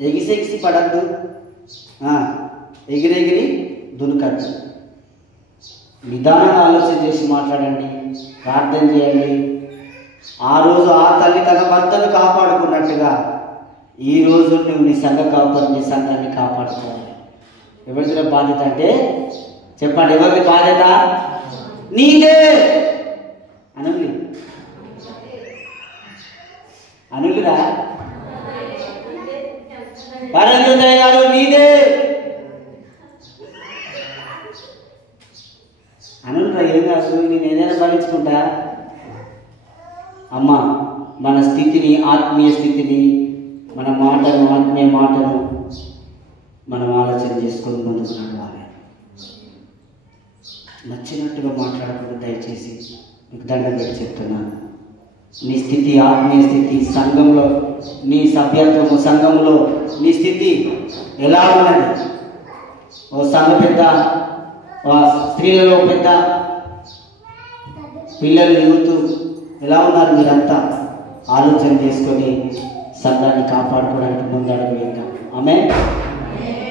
ఎగిసి పడద్దు, ఎగిరెగిరి దునకద్దు. నిదానంగా ఆలోచన చేసి మాట్లాడండి, ప్రార్థన చేయండి. ఆ రోజు ఆ తల్లి తన భర్తను కాపాడుకున్నట్టుగా ఈరోజు నువ్వు నీ సంఘ కాపాడు, నీ సంఘాన్ని కాపాడుకోవాలి. ఎవరిదిన బాధ్యత అంటే చెప్పండి, ఎవరిది బాధ్యత? నీదే. అనులురా పరంజోదయ్య గారు నీదే అనులురా. ఏం కాదు, నేను ఏదైనా భరించుకుంటా. అమ్మ, మన స్థితిని, ఆత్మీయ స్థితిని, మన మాటను, ఆత్మీయ మాటను మనం ఆలోచన చేసుకొని ముందుకు నడవాలి. నచ్చినట్టుగా మాట్లాడకుండా దయచేసి మీకు దండం పెట్టి చెప్తున్నాను. నీ స్థితి, ఆత్మీయ స్థితి, సంఘంలో నీ సభ్యత్వము, సంఘంలో నీ స్థితి ఎలా ఉన్నది? ఓ సంఘ పెద్ద, స్త్రీలలో పెద్ద, పిల్లలు, యూత్ ఎలా ఉన్నారు? మీరంతా ఆలోచన చేసుకొని సంఘాన్ని కాపాడుకోవడానికి ముందడుగు వేద్దాం. ఆమేన్.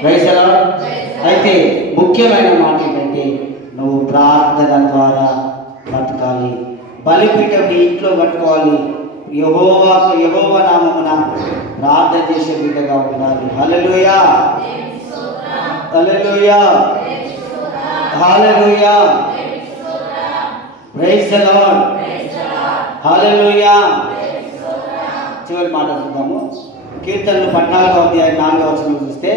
Praise the Lord. అయితే ముఖ్యమైన మాట ఏంటంటే నువ్వు ప్రార్థన ద్వారా బతకాలి. బలిపీఠం నీ ఇంట్లో కట్టుకోవాలి. యెహోవా నామమున ప్రార్థన చేసే బిడ్డగా ఉండాలి. హల్లెలూయా, హల్లెలూయా, హల్లెలూయా. Praise the lord. హల్లెలూయా. చివరి మాట చూద్దాము. కీర్తనలు 14వ అధ్యాయం 4వ వచనం చూస్తే,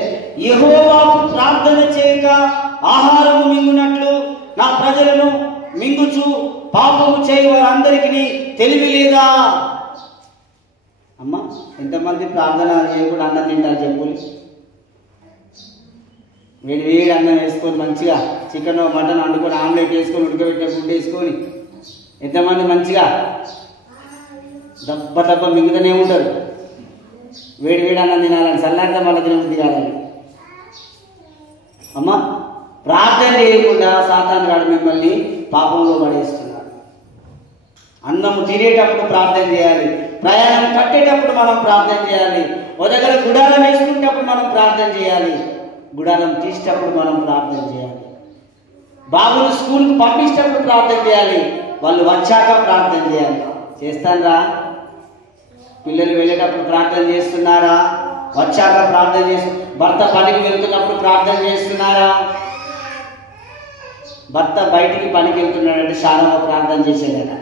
యెహోవాకు ప్రార్థన చేయక ఆహారము మింగునట్లు నా ప్రజలను మింగుచు పాపము చేయ వారందరికీ తెలివి లేదా? అమ్మ, ఎంతమంది ప్రార్థన చేయకుండా అన్నం తింటారు చెప్పులు? వేడి అన్నం వేసుకొని మంచిగా చికెన్ మటన్ వండుకొని ఆమ్లెట్ వేసుకొని ఉడకబెట్టిన ఫుడ్ వేసుకొని ఎంతమంది మంచిగా దబ్బ మింగుతూనే ఉంటారు. వేడి అన్నం తినాలని, చల్లారితే మళ్ళీ తినబుద్ధి కాదని. అమ్మ, ప్రార్థన చేయకుండా సాతాను గాడు మిమ్మల్ని పాపంలో పడేస్తున్నాడు. అన్నము తినేటప్పుడు ప్రార్థన చేయాలి, ప్రయాణం కట్టేటప్పుడు మనం ప్రార్థన చేయాలి, ఓ దగ్గర గుడారం వేసుకునేటప్పుడు మనం ప్రార్థన చేయాలి, గుడారం తీసేటప్పుడు మనం ప్రార్థన చేయాలి, బాబులు స్కూల్కి పంపించేటప్పుడు ప్రార్థన చేయాలి, వాళ్ళు వచ్చాక ప్రార్థన చేయాలి. చేస్తారా? పిల్లలు వెళ్ళేటప్పుడు ప్రార్థన చేస్తున్నారా? వచ్చాక ప్రార్థన చేస్తు భర్త పనికి వెళ్తున్నప్పుడు ప్రార్థన చేస్తున్నారా? భర్త బయటికి పనికి వెళ్తున్నాడంటే చాలా ప్రార్థన చేసేదట.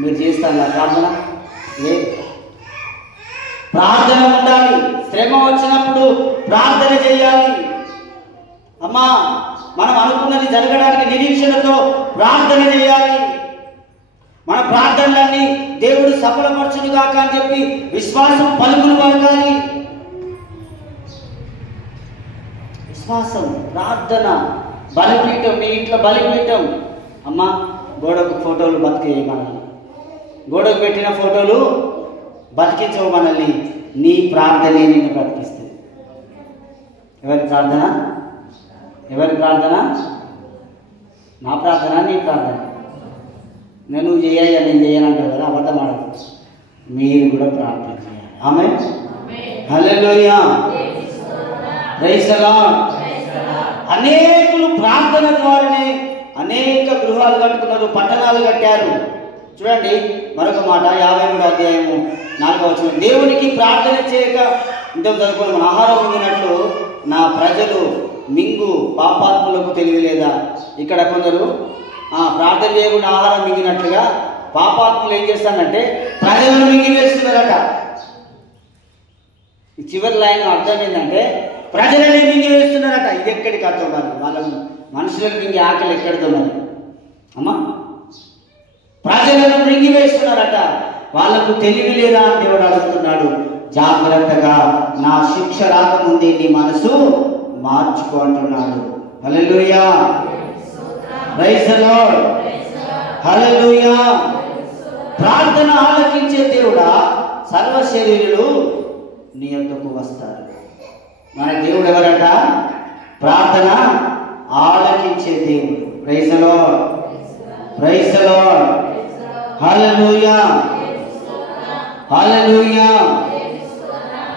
మీరు చేస్తారా ప్రార్థన? లేదు. ప్రార్థన ఉండాలి. శ్రమ వచ్చినప్పుడు ప్రార్థన చేయాలి. అమ్మా, మనం అనుకున్నది జరగడానికి నిరీక్షణతో ప్రార్థన చేయాలి. మన ప్రార్థనలన్నీ దేవుడు సఫలపరచును గాక అని చెప్పి విశ్వాసం పలుకులు పలకాలి. విశ్వాసం, ప్రార్థన, బలిపీఠం, మీ ఇంట్లో బలిపీఠం. అమ్మ, గోడకు ఫోటోలు బతికేయి మనల్ని, గోడకు పెట్టిన ఫోటోలు బతికించవు మనల్ని. నీ ప్రార్థనే నిన్ను బ్రతికిస్తుంది. ఎవరి ప్రార్థన? ఎవరి ప్రార్థన? నా ప్రార్థన, నీ ప్రార్థన. నేను చేయాలి, నేను చేయాలంటావు కదా, అబద్ధం ఆడదు. మీరు కూడా ప్రార్థన చేయాలి. ఆమేన్. హల్లెలూయా. Praise the Lord. అనేకులు ప్రార్థన ద్వారానే అనేక గృహాలు కట్టుకున్నారు, పట్టణాలు కట్టారు. చూడండి మరొక మాట, 53వ అధ్యాయము 4వ వచనం. దేవునికి ప్రార్థన చేయక ఇంతకు చదువుకుని మన ఆహారం మింగినట్లు నా ప్రజలు మింగు పాపాత్ములకు తెలివి లేదా? ఇక్కడ కొందరు ప్రార్థన చేయకుండా ఆహారం మింగినట్లుగా పాపాత్ములు ఏం చేస్తానంటే ప్రజలను మింగి వేస్తున్నారట. ఈ చివరి లైన్ అర్థం ఏంటంటే ప్రజలని మింగి వేస్తున్నారట. ఇది ఎక్కడికి అర్థం మరి? వాళ్ళ మనుషులకు మింగి ఆకలి ఎక్కడితో మరి? అమ్మా, ప్రజలను మింగి వేస్తున్నారట. వాళ్ళకు తెలివి లేదా అని దేవుడు అడుగుతున్నాడు. జాగ్రత్తగా, నా శిక్ష రాకముందే నీ మనసు మార్చుకో అంటున్నాడు. హల్లెలూయా, ప్రైజ్ ది లార్డ్, హల్లెలూయా. ప్రార్థన ఆలకించే దేవుడా, సర్వ శరీరులు నీ యొద్దకు వస్తారు. మన దేవుడు ఎవరట? ప్రార్థన ఆలకించే దేవుడు. Praise the lord, praise the lord, hallelujah, hallelujah,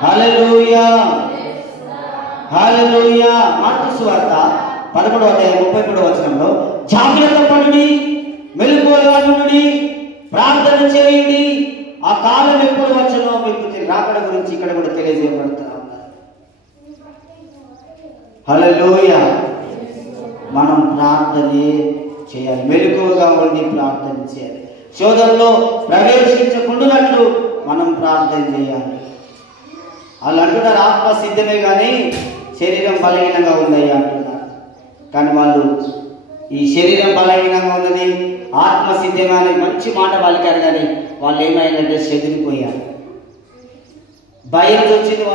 hallelujah, hallelujah. Mark సువార్త 11వ అధ్యాయం 33వ వచనంలో, జాగ్రత్త పడుడి, మెలకువగా ఉండుడి, ప్రార్థన చేయుడి, ఆ కాలం ఎప్పుడు వచ్చనో మీకు రాకడ గురించి ఇక్కడ కూడా తెలియజేయబడుతూ ఉన్నారు. హల్లెలూయా. మనం ప్రార్థనే చేయాలి, మెలకువగా ఉండి ప్రార్థన చేయాలి. శోధనలో ప్రవేశించకుండానట్లు మనం ప్రార్థన చేయాలి. వాళ్ళు అంటున్నారు ఆత్మ సిద్ధమే కానీ శరీరం బలహీనంగా ఉందయ్యా అంటున్నారు. కానీ వాళ్ళు ఈ శరీరం బలహీనంగా ఉన్నది, ఆత్మ సిద్ధమే అని మంచి మాట పలికారు. కానీ వాళ్ళు ఏమైందంటే చెదిరిపోయారు. భయం వచ్చింది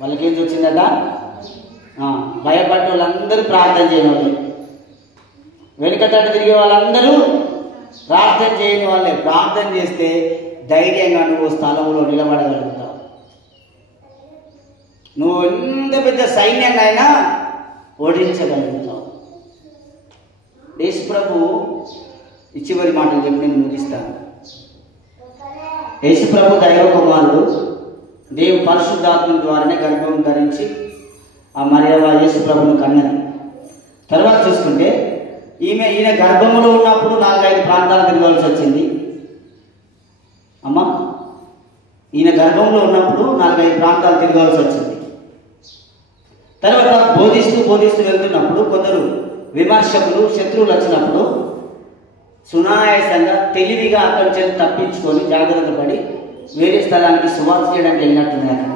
వాళ్ళకేం వచ్చిందట? భయపడ్డ వాళ్ళందరూ ప్రార్థన చేయని వాళ్ళే, వెనుకతట్టు తిరిగే వాళ్ళందరూ ప్రార్థన చేయని వాళ్ళే. ప్రార్థన చేస్తే ధైర్యంగా నువ్వు స్థలంలో నిలబడగలుగుతావు. నువ్వు ఎంత పెద్ద సైన్యాన్ని అయినా ఓడించగలుగుతావు. యేసు ప్రభు ఈ చివరి మాటలు చెప్పి నేను ముగిస్తాను. యేసు ప్రభు దైవ కుమారుడు, దేవుడు పరిశుద్ధాత్మ ద్వారానే గర్భం ధరించి ఆ మరియవ్వ యేసు ప్రభును కన్నది. తర్వాత చూసుకుంటే ఈయన గర్భంలో ఉన్నప్పుడు 4-5 ప్రాంతాలు తిరగాల్సి వచ్చింది. అమ్మా, ఈయన గర్భంలో ఉన్నప్పుడు 4-5 ప్రాంతాలు తిరగాల్సి వచ్చింది. తర్వాత బోధిస్తూ వెళ్తున్నప్పుడు కొందరు విమర్శకులు, శత్రువులు వచ్చినప్పుడు సునాయాసంగా తెలివిగా అక్కడి నుంచి తప్పించుకొని జాగ్రత్త పడి వేరే స్థలానికి సువార్త చేయడానికి వెళ్ళినట్టున్నారు.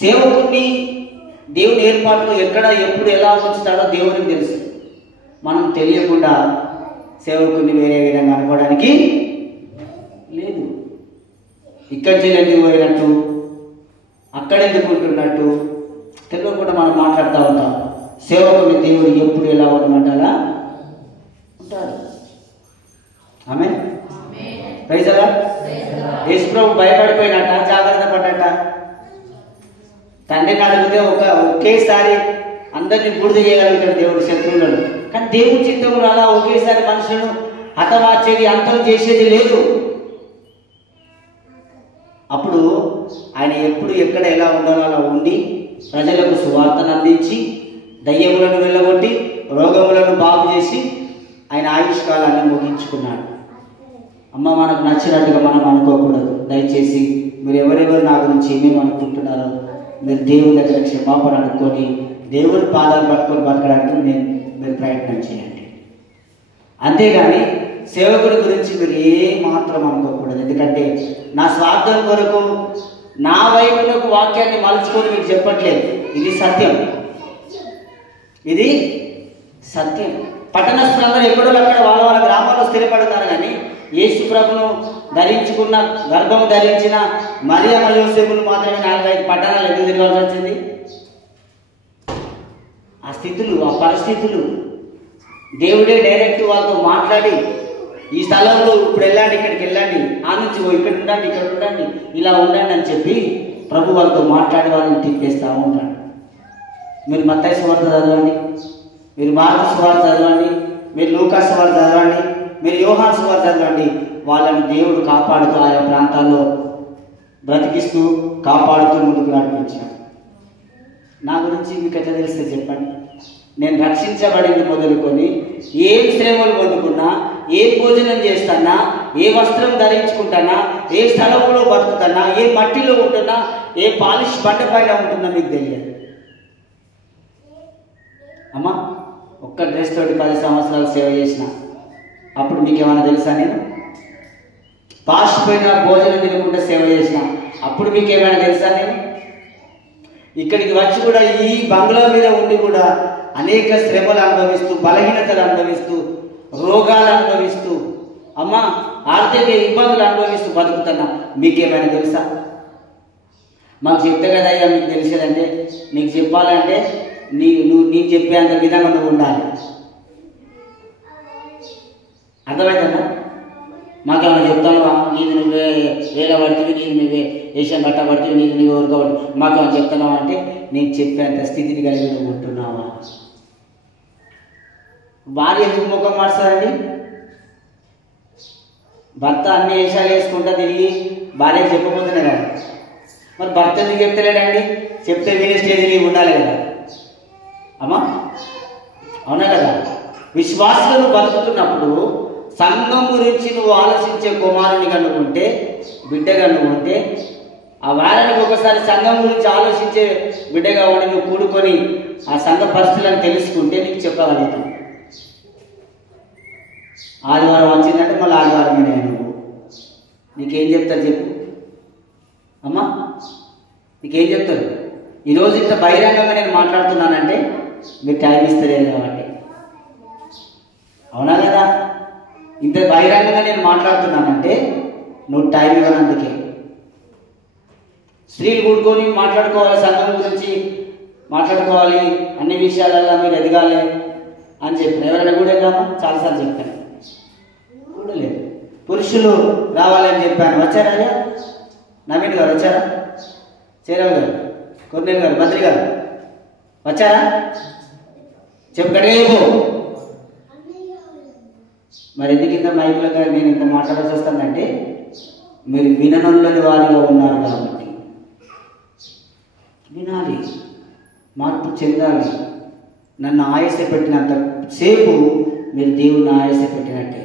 సేవకుని దేవుని ఏర్పాట్లు ఎక్కడ ఎప్పుడు ఎలా ఉంచుతాడో దేవునికి తెలుసు. మనం తెలియకుండా సేవకుని వేరే విధంగా అనుకోవడానికి లేదు. ఇక్కడి నుంచి ఎందుకు పోయినట్టు, అక్కడ ఎందుకు ఉంటున్నట్టు తెలియకుండా మనం మాట్లాడుతూ ఉంటాం. సేవకుని దేవుడు ఎప్పుడు ఎలా ఉండమంటారా ఉంటాడు. ఆమేన్, ప్రైజ్ ది లార్డ్. యేసు ప్రభు భయపడిపోయినట్ట, జాగ్రత్త పడ్డట. తండ్రిని అడిగితే ఒకేసారి అందరినీ బూడిద చేయగలుగుతాడు దేవుడు శత్రువులను. కానీ దేవుడి చిత్తంలో అలా ఒకేసారి మనుషులను హతమార్చేది, అంతం చేసేది లేదు. అప్పుడు ఆయన ఎప్పుడు ఎక్కడ ఎలా ఉండాలో అలా ఉండి ప్రజలకు సువార్తను అందించి దయ్యములను వెళ్ళగొట్టి రోగములను బాగు చేసి ఆయన ఆయుష్కాలాన్ని ముగించుకున్నాడు. అమ్మ, మనకు నచ్చినట్టుగా మనం అనుకోకూడదు. దయచేసి మీరు ఎవరెవరు నా గురించి ఏమేమి అనుకుంటున్నారో మీరు దేవుని దగ్గర క్షమాపణ అనుకొని దేవుని పాదాలు పట్టుకొని బతకడానికి మీరు ప్రయత్నం చేయండి. అంతేగాని సేవకుడి గురించి మీరు ఏమాత్రం అనుకోకూడదు. ఎందుకంటే నా స్వార్థం కొరకు నా వైపునకు వాక్యాన్ని మలుచుకొని మీకు చెప్పట్లేదు. ఇది సత్యం, ఇది సత్యం. పట్టణస్థులందరూ ఎక్కడో అక్కడ వాళ్ళ గ్రామాల్లో స్థిరపడుతున్నారు. కానీ యేసు ప్రభును ధరించుకున్న, గర్భం ధరించిన మరియమ్మ యోసేపులు మాత్రమే 4-5 పట్టణాలు ఎందుకు తిరగాల్సి వచ్చింది? ఆ స్థితులు, ఆ పరిస్థితులు దేవుడే డైరెక్ట్ వాళ్ళతో మాట్లాడి ఈ స్థలంలో ఇప్పుడు వెళ్ళండి, ఇక్కడికి వెళ్ళండి, ఆ నుంచి ఇక్కడ ఉండండి, ఇక్కడ ఉండండి, ఇలా ఉండండి అని చెప్పి ప్రభు వాళ్ళతో మాట్లాడి వాళ్ళని తిప్పేస్తూ ఉంటాడు. మీరు మత్తయి సువార్త చదవండి, మీరు మార్కు సువార్త చదవండి, మీరు లూకా సువార్త చదవండి, మీరు యోహాను సువార్త చదవండి. వాళ్ళని దేవుడు కాపాడుతూ ఆయా ప్రాంతాల్లో బ్రతికిస్తూ కాపాడుతూ ముందుకు నడిపించాడు. నా గురించి మీకు ఎట్లా తెలిస్తే చెప్పండి. నేను రక్షించబడింది మొదలుకొని ఏం శ్రమలు పొందుకున్నా, ఏ భోజనం చేస్తానా, ఏ వస్త్రం ధరించుకుంటానా, ఏ స్థలంలో బతుకుతున్నా, ఏ మట్టిలో ఉంటున్నా, ఏ పాలిష్ బండ పైన ఉంటున్నా మీకు తెలియదు. అమ్మా, ఒక్క డ్రెస్ తోటి 10 సంవత్సరాలు సేవ చేసిన అప్పుడు మీకేమైనా తెలుసా? నేను పాసిపోయిన భోజనం తినకుండా సేవ చేసిన అప్పుడు మీకేమైనా తెలుసా? నేను ఇక్కడికి వచ్చి కూడా ఈ బంగ్లా మీద ఉండి కూడా అనేక శ్రమలు అనుభవిస్తూ, బలహీనతలు అనుభవిస్తూ, రోగాలు అనుభవిస్తూ, ఆర్థిక ఇబ్బందులు అనుభవిస్తూ బతుకుతున్నా మీకేమైనా తెలుసా? మాకు చెప్తే కదా అయ్యా మీకు తెలిసేదంటే, నీకు చెప్పాలంటే నేను చెప్పేంత విధంగా నువ్వు ఉండాలి. అర్థమవుతుందా? మాకేమైనా చెప్తావా? నీకు నువ్వే వేల పడుతుంది, నీకు నువ్వే ఏషియన్ కట్ట పడుతుంది, నీకు నువ్వు ఊరుకోవడం మాకేమైనా చెప్తున్నావా అంటే నేను చెప్పేంత స్థితిని కలిగి నువ్వు ఉంటున్నావా? భార్య ఎందుకు ముఖం మార్చాలండి? భర్త అన్ని వేషాలు వేసుకుంటా తిరిగి భార్య చెప్పబోతున్నాయి కదా, మరి భర్త ఎందుకు చెప్తలేడండి? చెప్తే వినే స్టేజ్కి ఉండాలి కదా అమ్మా, అవునా కదా? విశ్వాసులను బతుకుతున్నప్పుడు సంఘం గురించి నువ్వు ఆలోచించే కుమారునిగా నువ్వు ఉంటే, బిడ్డగా నువ్వు ఉంటే, ఆ వారానికి ఒకసారి సంఘం గురించి ఆలోచించే బిడ్డగా ఉండి నువ్వు కూడుకొని ఆ సంఘ పరిస్థితులను తెలుసుకుంటే నీకు చెప్పగలుగుతావు. ఆదివారం వచ్చిందంటే మళ్ళీ ఆదివారమే నువ్వు నీకేం చెప్తారు చెప్పు అమ్మా? నీకేం చెప్తారు? ఈరోజు ఇంత బహిరంగంగా నేను మాట్లాడుతున్నానంటే మీరు టైం ఇస్తలేదు కాబట్టి, అవునా కదా? ఇంత బహిరంగంగా నేను మాట్లాడుతున్నానంటే నువ్వు టైం ఇవ్వనందుకే. స్త్రీలు కూడుకొని మాట్లాడుకోవాలి, సంఘం గురించి మాట్లాడుకోవాలి, అన్ని విషయాలలో మీరు ఎదగాలి అని చెప్పిన ఎవరైనా కూడా ఎదురామా? చాలాసార్లు చెప్పాను, కూడా లేదు. పురుషులు రావాలని చెప్పాను, వచ్చారా? నవీన్ గారు వచ్చారా? చేరావు గారు, కొన్నేరు గారు, మంత్రి గారు వచ్చారా? చెప్పు. మరి ఎందుకు ఇంత మైకులో నేను ఇంత మాట్లాడాల్సి వస్తుందంటే మీరు విననంలోని వారిలో ఉన్నారు కాబట్టి. వినాలి, మార్పు చెందాలి. నన్ను ఆయాస పెట్టినంత సేపు మీరు దేవుని ఆయాస పెట్టినట్టే,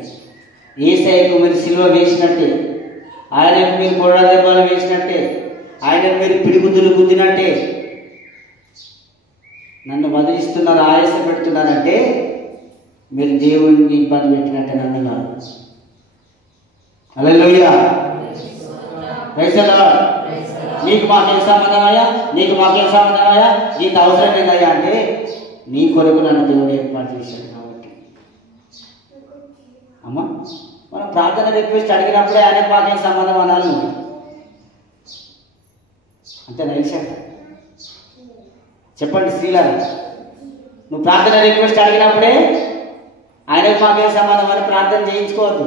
యేసయ్యకు మీరు సిలువ వేసినట్టే, ఆయనకు మీరు కొరడా దెబ్బలు వేసినట్టే, ఆయనకు మీరు పిడిగుద్దులు గుద్దినట్టే నన్ను వదిలిస్తున్నారు, ఆయాస పెడుతున్నారంటే మీరు దేవుడిని ఇబ్బంది పెట్టినట్టే, నన్ను కాదు. హల్లెలూయా, ప్రైజ్ ది లార్డ్. నీకు మాకేం సంబంధమయ్యా, నీకు మాకేం సంబంధమయ్యా, నీకు అవసరం ఏందయ్యా అంటే నీ కొరకు నన్ను దేవుడు ఏర్పాటు చేశాడు కాబట్టి. అమ్మా, మనం ప్రార్థన రిక్వెస్ట్ అడిగినప్పుడే ఆయన మాకేం సంబంధం అనాలి, అంతే నైషా. చెప్పండి స్త్రీలారా, నువ్వు ప్రార్థన రిక్వెస్ట్ అడిగినప్పుడే ఆయనకు మాకేం సంబంధం అని ప్రార్థన చేయించుకోవద్దు.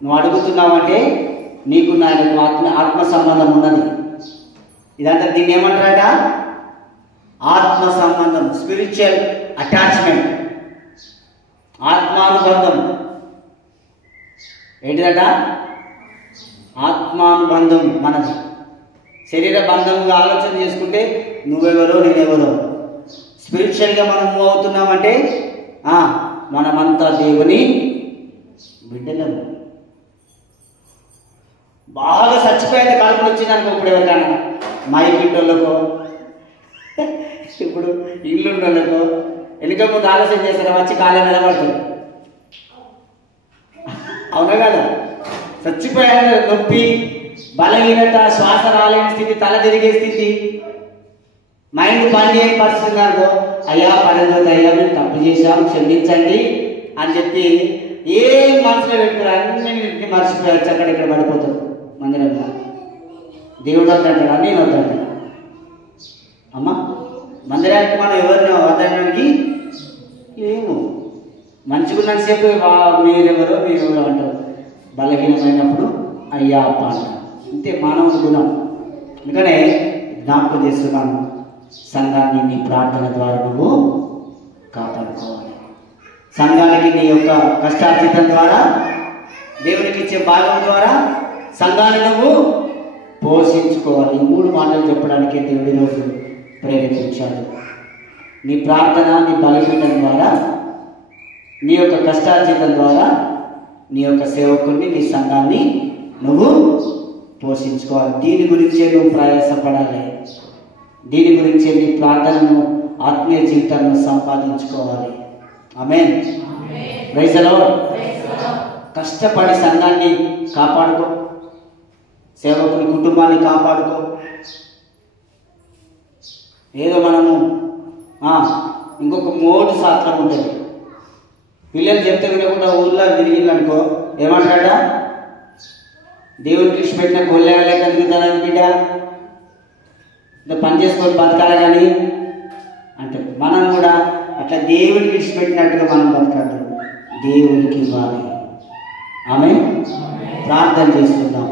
నువ్వు అడుగుతున్నావంటే నీకు ఆయనకు ఆత్మ సంబంధం ఉన్నది. ఇదంతా దీన్ని ఏమంటారట? ఆత్మ సంబంధం, స్పిరిచువల్ అటాచ్మెంట్, ఆత్మానుబంధం. ఏంటిదట? ఆత్మానుబంధం మనది. శరీర బంధంగా ఆలోచన చేసుకుంటే నువ్వెవరో నేనెవరో. స్పిరిచువల్గా మనం మూవ్ అవుతున్నామంటే మనమంతా దేవుని బిడ్డలము. బాగా చచ్చిపోయేంత కడుపులు వచ్చింది అనుకో, ఇప్పుడు ఎవరికైనా మైక్ ఇంటోళ్ళకో ఇప్పుడు ఇల్లుండోళ్ళకో వెనుక ముందు ఆలోచన చేస్తారా, వచ్చి కాళ్ళ మీద పడుతుంది, అవునా కదా? చచ్చిపోయాక నొప్పి, బలహీనత, శ్వాస రాలేని స్థితి, తల తిరిగే స్థితి, మైండ్ పని చేయని పరిస్థితి అనుకో, అయ్యా పడదు, అయ్యా మేము తప్పు చేశాం క్షమించండి అని చెప్పి ఏం మనసులో పెట్టుకుని అన్నింటినీ మర్చిపోయచ్చు, అక్కడిక్కడ పడిపోతారు మందిరంగా. దేవుడు వద్దంటాడా? నేను వద్దంటాడా? అమ్మా, మందిరానికి మనం ఎవరిని వద్దడానికి ఏమో, మంచిగున్నంతసేపు మీరెవరో మీరెవరో అంటారు, బలహీనమైనప్పుడు అయ్యా అప్ప అంటారు. అంతే మానవుని గుణం. అందుకనే జ్ఞాపకం చేస్తున్నాను, సంఘాన్ని నీ ప్రార్థన ద్వారా నువ్వు కాపాడుకోవాలి. సంఘానికి నీ యొక్క కష్టార్జితం ద్వారా, దేవునికి ఇచ్చే భాగం ద్వారా సంఘాన్ని నువ్వు పోషించుకోవాలి. ఈ 3 మాటలు చెప్పడానికే దేవుడి రోజు ప్రేరేపించాడు. నీ ప్రార్థన, నీ బలపీఠం ద్వారా, నీ యొక్క కష్టార్జితం ద్వారా నీ యొక్క సేవకుని, నీ సంఘాన్ని నువ్వు పోషించుకోవాలి. దీని గురించే నువ్వు ప్రయాసపడాలి. దీని గురించే నీ ప్రార్థనను, ఆత్మీయ జీవితాన్ని సంపాదించుకోవాలి. ఆమేన్, ప్రైజ్ ది లార్డ్. కష్టపడి సంఘాన్ని కాపాడుకో, సేవకుని కుటుంబాన్ని కాపాడుకో. ఏదో మనము ఇంకొక మోటు శాస్త్రం ఉంటుంది, పిల్లలు చెప్తే వినకుండా ఊళ్ళో తిరిగిందనుకో ఏమంటాడా? దేవుడికి ఇచ్చిపెట్టిన కొల్లేగా కలుగుతాను బిడ్డ, పని చేసుకొని బతకాలి కానీ అంటే మనం కూడా అట్లా దేవుడికి ఇచ్చిపెట్టినట్టుగా మనం బతకాలి, దేవుడికి ఇవ్వాలి. ఆమె ప్రార్థన చేసుకుందాం.